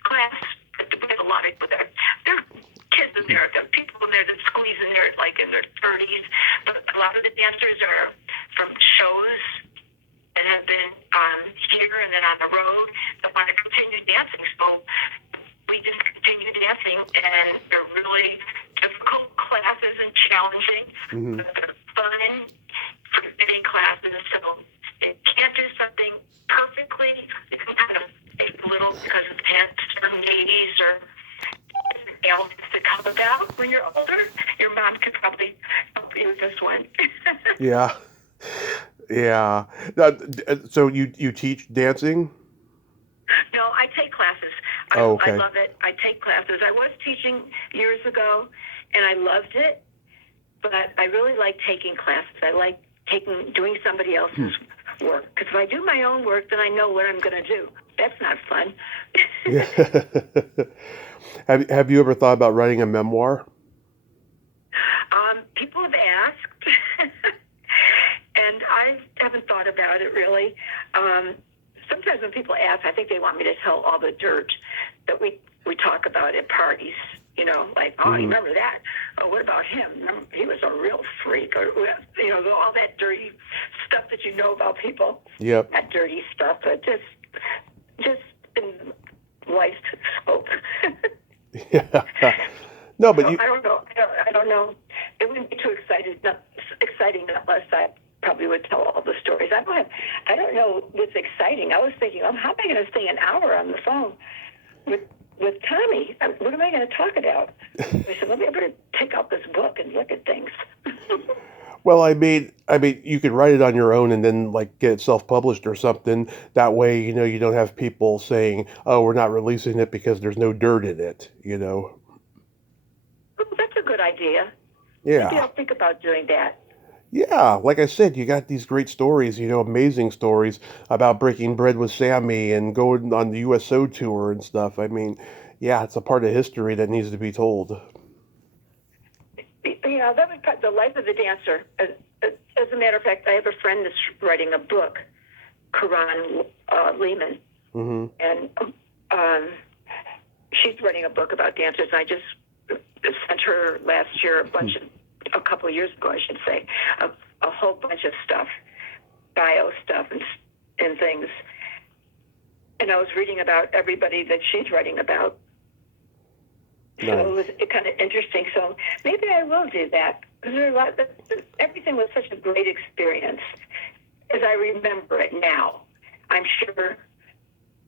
class. We have a lot of, there are kids in there, there are people in there that squeeze in there like in their 30s. But a lot of the dancers are from shows that have been here and then on the road that want to continue dancing. So we just continue dancing, and they're really difficult classes and challenging, but they're fun, forgiving classes. So they can't do something perfectly. They can kind of take a little because of pets or knees or ailments that come about when you're older. Your mom could probably help you with this one. Yeah. So you teach dancing? No, I take classes. Okay. I love it. I take classes. I was teaching years ago, and I loved it, but I really like taking classes. I like doing somebody else's work. Because if I do my own work, then I know what I'm going to do. That's not fun. Have you ever thought about writing a memoir? People have asked, and I haven't thought about it really. Sometimes when people ask, I think they want me to tell all the dirt that we talk about at parties. Like, oh, you remember that? oh, what about him? He was a real freak, or you know, all that dirty stuff that you know about people. Yep. That dirty stuff, but just in life scope. Yeah. No, but So you. I don't know. I don't know. It wouldn't be too exciting unless I probably would tell all the stories. I don't know what's exciting. I was thinking, how am I going to stay an hour on the phone with Tommy? What am I going to talk about? I said, I better take out this book and look at things. Well, I mean, you could write it on your own and then like get it self-published or something. That way, you don't have people saying, "Oh, we're not releasing it because there's no dirt in it." Oh, that's a good idea. Maybe Yeah. I'll think about doing that. Yeah, like I said, you got these great stories, amazing stories about breaking bread with Sammy and going on the USO tour and stuff. I mean, yeah, it's a part of history that needs to be told. That was the life of the dancer. As a matter of fact, I have a friend that's writing a book, Karan Lehman, Hmm. and she's writing a book about dancers. And I just sent her last year a couple of years ago, I should say, a whole bunch of stuff, bio stuff and things. And I was reading about everybody that she's writing about. So Nice. it was kind of interesting. So maybe I will do that, because everything was such a great experience as I remember it now. I'm sure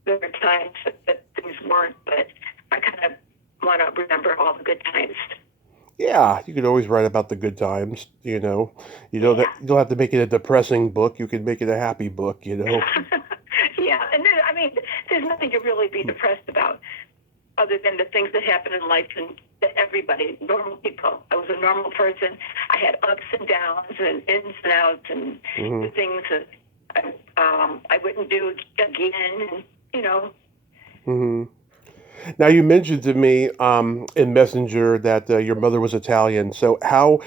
there were times that things weren't, but I kind of want to remember all the good times. Yeah, you could always write about the good times. You don't Yeah. you don't have to make it a depressing book. You can make it a happy book. Yeah, and then, there's nothing to really be depressed about, other than the things that happen in life and to everybody, normal people. I was a normal person. I had ups and downs and ins and outs and Hmm. the things that I wouldn't do again. Hmm. Now you mentioned to me in Messenger that your mother was Italian. So how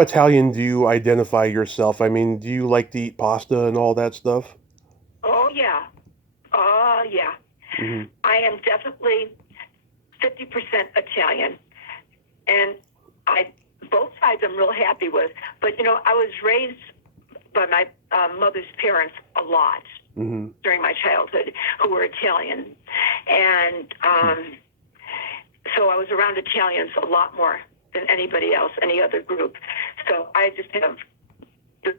Italian do you identify yourself? I mean, do you like to eat pasta and all that stuff? Oh, yeah. Oh, yeah. Hmm. I am definitely 50% Italian. And both sides I'm real happy with. But, I was raised by my mother's parents a lot Hmm. during my childhood, who were Italian. And so I was around Italians a lot more than anybody else, any other group. So I just have the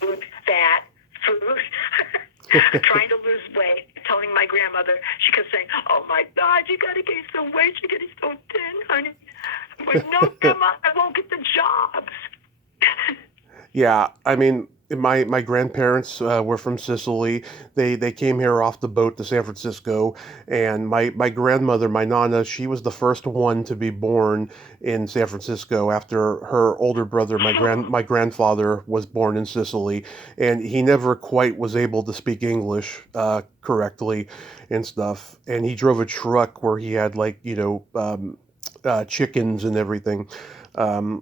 food, fat, food, trying to lose weight, telling my grandmother, she kept saying, "Oh my God, you got to gain some weight, you're getting so thin, honey." But no, Grandma, I won't get the jobs. Yeah, I mean, my grandparents were from Sicily. They came here off the boat to San Francisco, and my grandmother, my nana, she was the first one to be born in San Francisco after her older brother, my grandfather, was born in Sicily, and he never quite was able to speak English correctly and stuff. And he drove a truck where he had like chickens and everything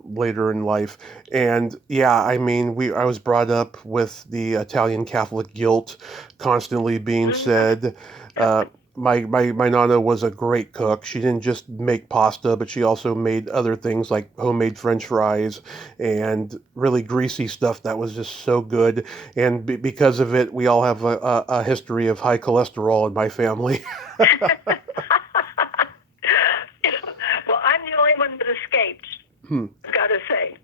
later in life. And yeah, I mean, I was brought up with the Italian Catholic guilt constantly being said. Uh, my nana was a great cook. She didn't just make pasta, but she also made other things like homemade French fries and really greasy stuff that was just so good. And because of it, we all have a history of high cholesterol in my family. Well, I'm the only one that escaped, Hmm. I've got to say,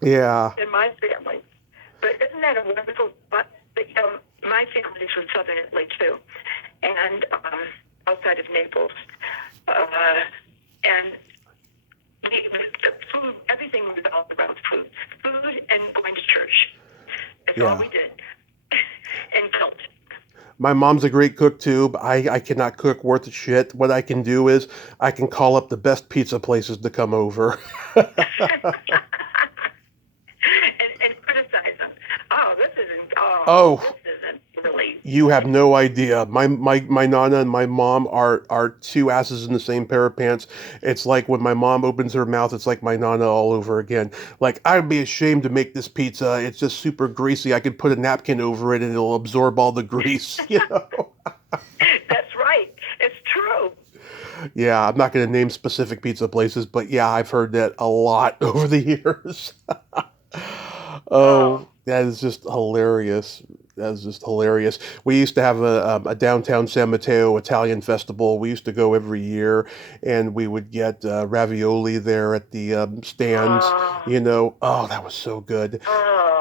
Yeah. in my family. But isn't that a wonderful? My family's from Southern Italy too, and outside of Naples, and the food, everything was all around food and going to church. That's all Yeah. we did, and guilt. My mom's a great cook too, but I cannot cook worth a shit. What I can do is I can call up the best pizza places to come over. And criticize them. Oh, this isn't. Oh, Oh, this isn't really. you have no idea. My nana and my mom are two asses in the same pair of pants. It's like when my mom opens her mouth, it's like my nana all over again. Like I'd be ashamed to make this pizza. It's just super greasy. I could put a napkin over it and it'll absorb all the grease. That's right. It's true. Yeah, I'm not going to name specific pizza places, but yeah, I've heard that a lot over the years. Oh, Oh, that is just hilarious. That is just hilarious. We used to have a downtown San Mateo Italian festival. We used to go every year, and we would get ravioli there at the stands. oh, Oh, that was so good.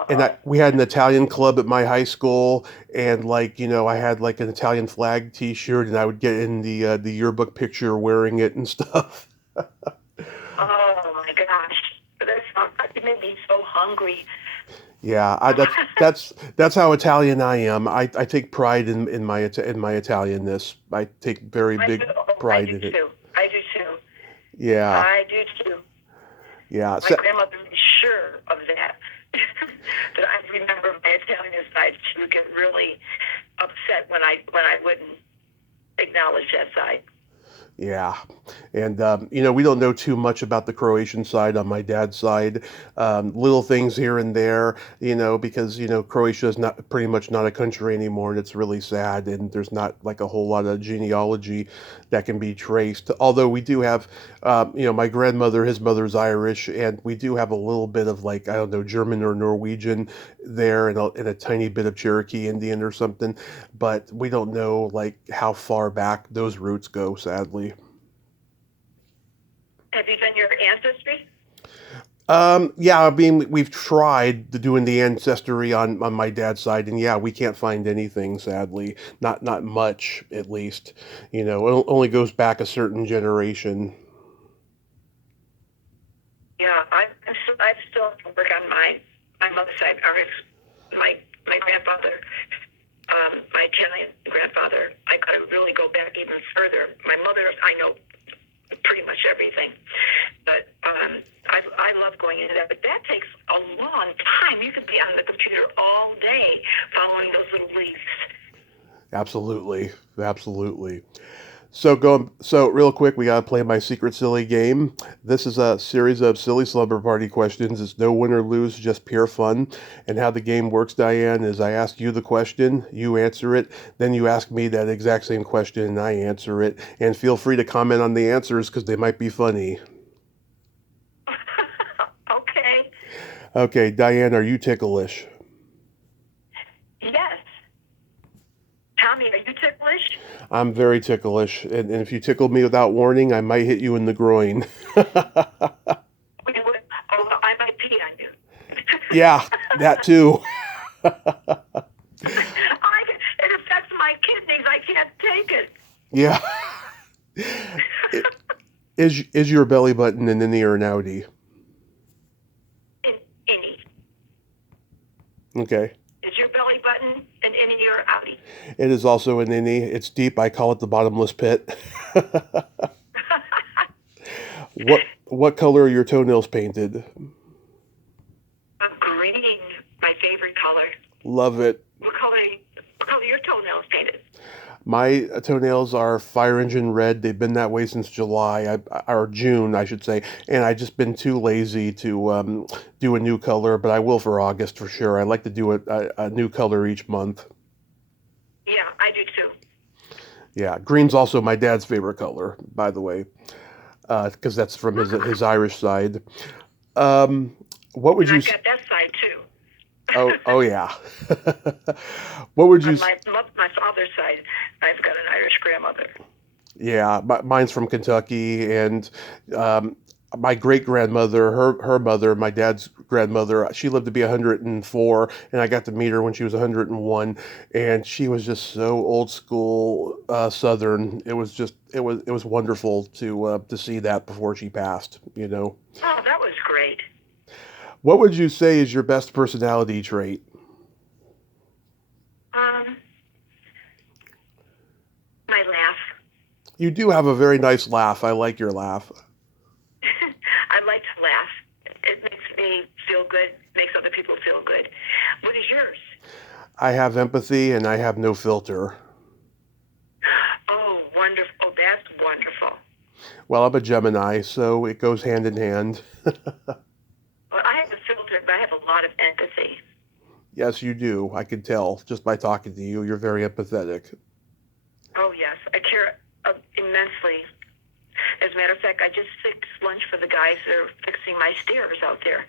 And oh. we had an Italian club at my high school, and I had like an Italian flag T-shirt, and I would get in the yearbook picture wearing it and stuff. Oh my gosh, it made me so hungry. Yeah, that's how Italian I am. I take pride in my Italianness. I take very I big do. Oh, I pride do in it. too. I do too. Yeah, I do too. yeah. My grandmother was sure of that. That I remember my Italian side. She would get really upset when I wouldn't acknowledge that side. Yeah, and we don't know too much about the Croatian side on my dad's side. Little things here and there, because Croatia is not pretty much not a country anymore, and it's really sad. And there's not like a whole lot of genealogy that can be traced. Although we do have, my grandmother, his mother's Irish, and we do have a little bit of like I don't know German or Norwegian there, and a tiny bit of Cherokee Indian or something. But we don't know like how far back those roots go, sadly. Have you done your ancestry? Yeah, I mean, we've tried doing the ancestry on my dad's side, and yeah, we can't find anything, sadly. Not much, at least. It only goes back a certain generation. Yeah, I still have to work on my mother's side. My grandfather, my Italian grandfather. I got to really go back even further. My mother's, I know pretty much everything, but I love going into that. But that takes a long time. You could be on the computer all day following those little leaves. Absolutely, absolutely. So real quick, we gotta play my secret silly game. This is a series of silly slumber party questions. It's no win or lose, just pure fun. And how the game works, Diane, is I ask you the question, you answer it, then you ask me that exact same question, and I answer it. And feel free to comment on the answers because they might be funny. Okay. Okay, Diane, are you ticklish? Yes. Tommy, are you ticklish? I'm very ticklish, and if you tickle me without warning, I might hit you in the groin. Oh, I might pee on you. Yeah, that too. It affects my kidneys. I can't take it. Yeah. Is your belly button an innie or an outie? Innie. Okay. Is your belly button an innie or outie? It is also an innie. It's deep. I call it the bottomless pit. What color are your toenails painted? Green, my favorite color. Love it. What color are your toenails painted? My toenails are fire engine red. They've been that way since July, or June, I should say. And I just been too lazy to do a new color, but I will for August for sure. I like to do a new color each month. Yeah, I do too. Yeah, green's also my dad's favorite color, by the way, because that's from his Irish side. Um, what would And you? I've got that side too. Oh yeah. What would you? On my father's side, I've got an Irish grandmother. Yeah, mine's from Kentucky, and um, my great grandmother, her mother, my dad's grandmother, she lived to be 104, and I got to meet her when she was 101, and she was just so old school Southern. It was wonderful to see that before she passed. Oh, that was great. What would you say is your best personality trait? Um, my laugh. You do have a very nice laugh. I like your laugh. I like to laugh. It makes me feel good. Makes other people feel good. What is yours? I have empathy and I have no filter. Oh, wonderful. Oh, that's wonderful. Well, I'm a Gemini, so it goes hand in hand. Well, I have a filter, but I have a lot of empathy. Yes, you do. I can tell just by talking to you. You're very empathetic. Oh, yes. I care immensely As a matter of fact, I just fixed lunch for the guys that are fixing my stairs out there,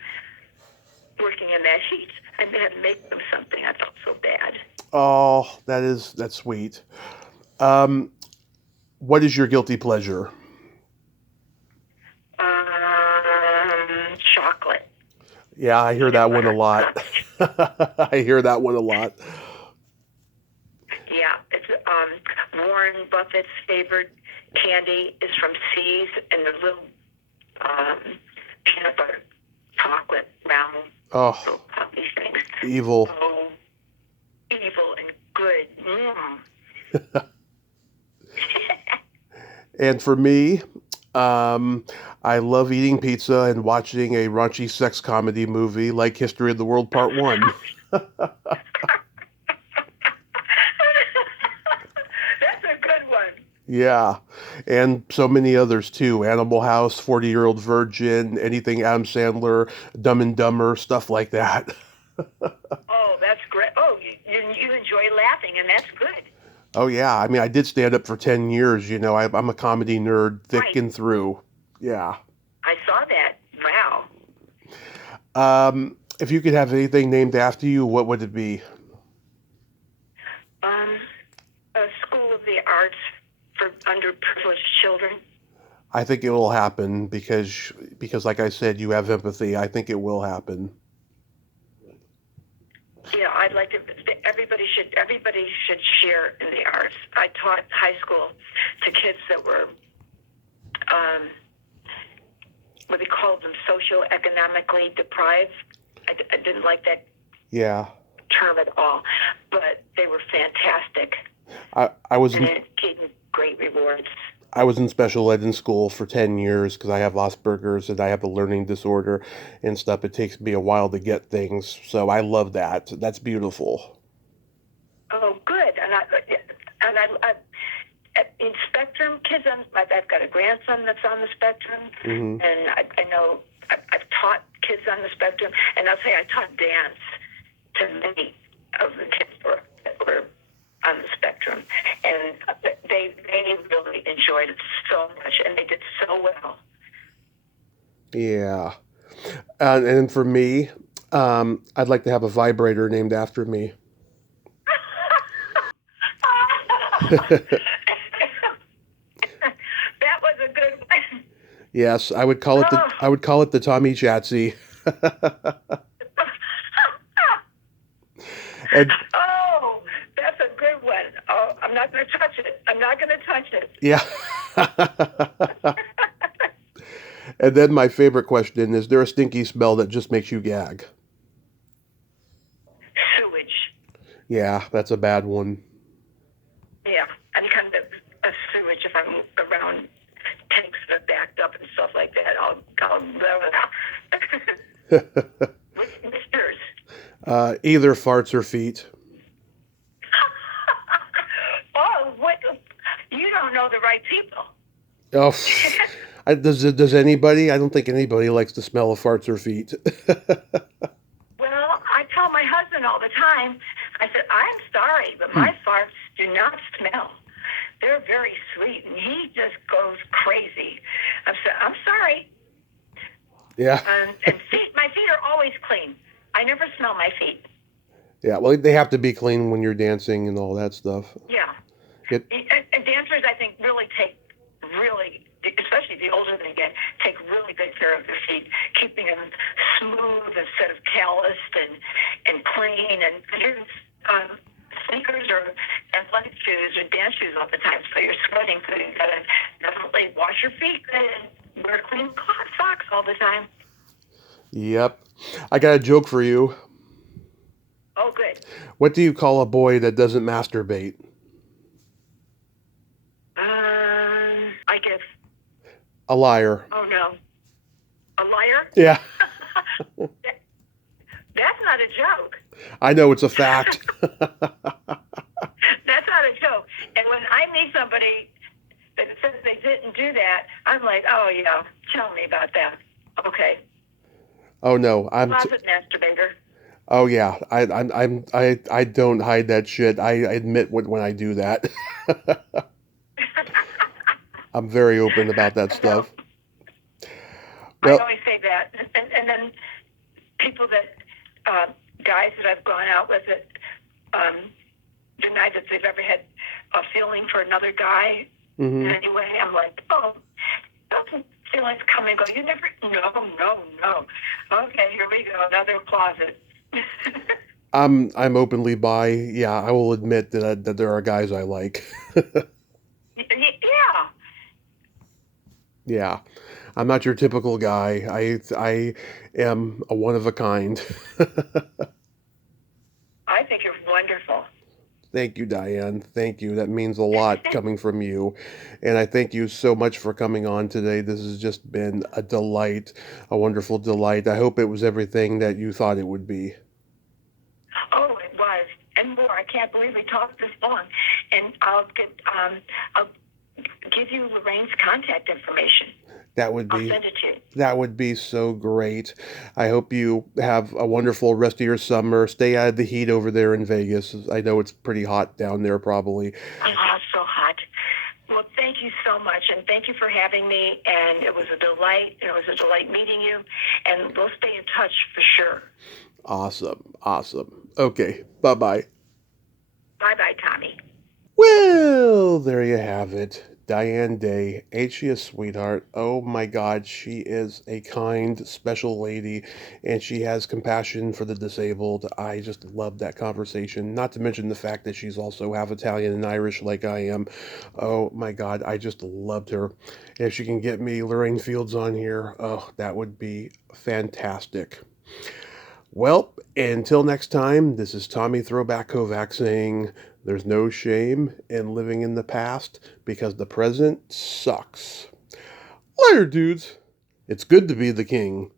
working in that heat. I had to make them something. I felt so bad. Oh, that's sweet. What is your guilty pleasure? Chocolate. Yeah, I hear that one a lot. I hear that one a lot. Yeah, it's Warren Buffett's favorite candy is from C's, and the little peanut butter chocolate round little puppy things. Evil. Oh, evil and good. And for me, I love eating pizza and watching a raunchy sex comedy movie like History of the World Part 1. That's a good one. Yeah, and so many others too. Animal House, 40-Year-Old Virgin, anything Adam Sandler, Dumb and Dumber, stuff like that. Oh, that's great. Oh, you enjoy laughing, and that's good. Oh yeah, I mean, I did stand up for 10 years, you know. I'm a comedy nerd thick and through. Yeah. I saw that. Wow. If you could have anything named after you, what would it be? A School of the Arts for underprivileged children. I think it will happen because like I said, you have empathy. I think it will happen. Yeah, I'd like to. Everybody should share in the arts. I taught high school to kids that were, what they called them, socioeconomically deprived. I didn't like that term at all, but they were fantastic. I was and it gave me great rewards. I was in special ed in school for 10 years because I have Asperger's and I have a learning disorder and stuff. It takes me a while to get things. So I love that. That's beautiful. Oh, good. In spectrum, kids, I've got a grandson that's on the spectrum, and I know I've taught kids on the spectrum, and I'll say I taught dance to many of the kids that were on the spectrum, and they really enjoyed it so much, and they did so well. Yeah. And for me, I'd like to have a vibrator named after me. That was a good one. Yes, I would call it the Tommy Chatsy. Oh, that's a good one. Oh, I'm not going to touch it. Yeah. And then my favorite question, is there a stinky smell that just makes you gag? Sewage. Yeah, that's a bad one. Yeah, any kind of a sewage, if I'm around tanks that are backed up and stuff like that, I'll What's yours? Either farts or feet. Oh, what? You don't know the right people. Oh, does anybody? I don't think anybody likes the smell of farts or feet. Well, I tell my husband all the time, I said, I'm sorry, but my farts do not smell. They're very sweet, and he just goes crazy. I said, I'm sorry. Yeah. And my feet are always clean. I never smell my feet. Yeah, well, they have to be clean when you're dancing and all that stuff. Yeah. And dancers, I think, especially the older they get, take really good care of their feet, keeping them smooth instead of calloused and clean, and use sneakers or athletic shoes or dance shoes all the time. So you're sweating, so you gotta definitely wash your feet and wear clean socks all the time. Yep. I got a joke for you. Oh, good. What do you call a boy that doesn't masturbate? I guess. A liar. Oh, no. A liar? Yeah. That's not a joke. I know, it's a fact. That's not a joke. And when I meet somebody that says they didn't do that, I'm like, oh, yeah, tell me about that. Okay. Oh, no. Closet masturbator. Oh, yeah. I don't hide that shit. I admit when I do that. I'm very open about that So stuff. I Well, always say that, and then people that guys that I've gone out with that deny that they've ever had a feeling for another guy. mhm. Anyway, I'm like, oh, feelings come and go. You never, no. Okay, here we go, another closet. I'm openly bi. Yeah, I will admit that there are guys I like. Yeah, Yeah, I'm not your typical guy. I am a one of a kind. I think you're wonderful. Thank you, Diane. Thank you. That means a lot coming from you. And I thank you so much for coming on today. This has just been a delight, a wonderful delight. I hope it was everything that you thought it would be. Oh, it was, and more. I can't believe we talked this long. And I'll give you Lorraine's contact information. That would I'll be send it to you. that would be so great. I hope you have a wonderful rest of your summer. Stay out of the heat over there in Vegas. I know it's pretty hot down there probably. Oh, so hot. Well, thank you so much, and thank you for having me. And it was a delight. It was a delight meeting you, and we'll stay in touch for sure. Awesome. Awesome. Okay. Bye-bye. Bye, Tommy. Well, there you have it. Diane Day. Ain't she a sweetheart? Oh my God, she is a kind, special lady, and she has compassion for the disabled. I just love that conversation. Not to mention the fact that she's also half Italian and Irish like I am. Oh my God, I just loved her. If she can get me Lorraine Fields on here, oh, that would be fantastic. Well, until next time, this is Tommy Throwback Kovac saying there's no shame in living in the past because the present sucks. Later, dudes. It's good to be the king.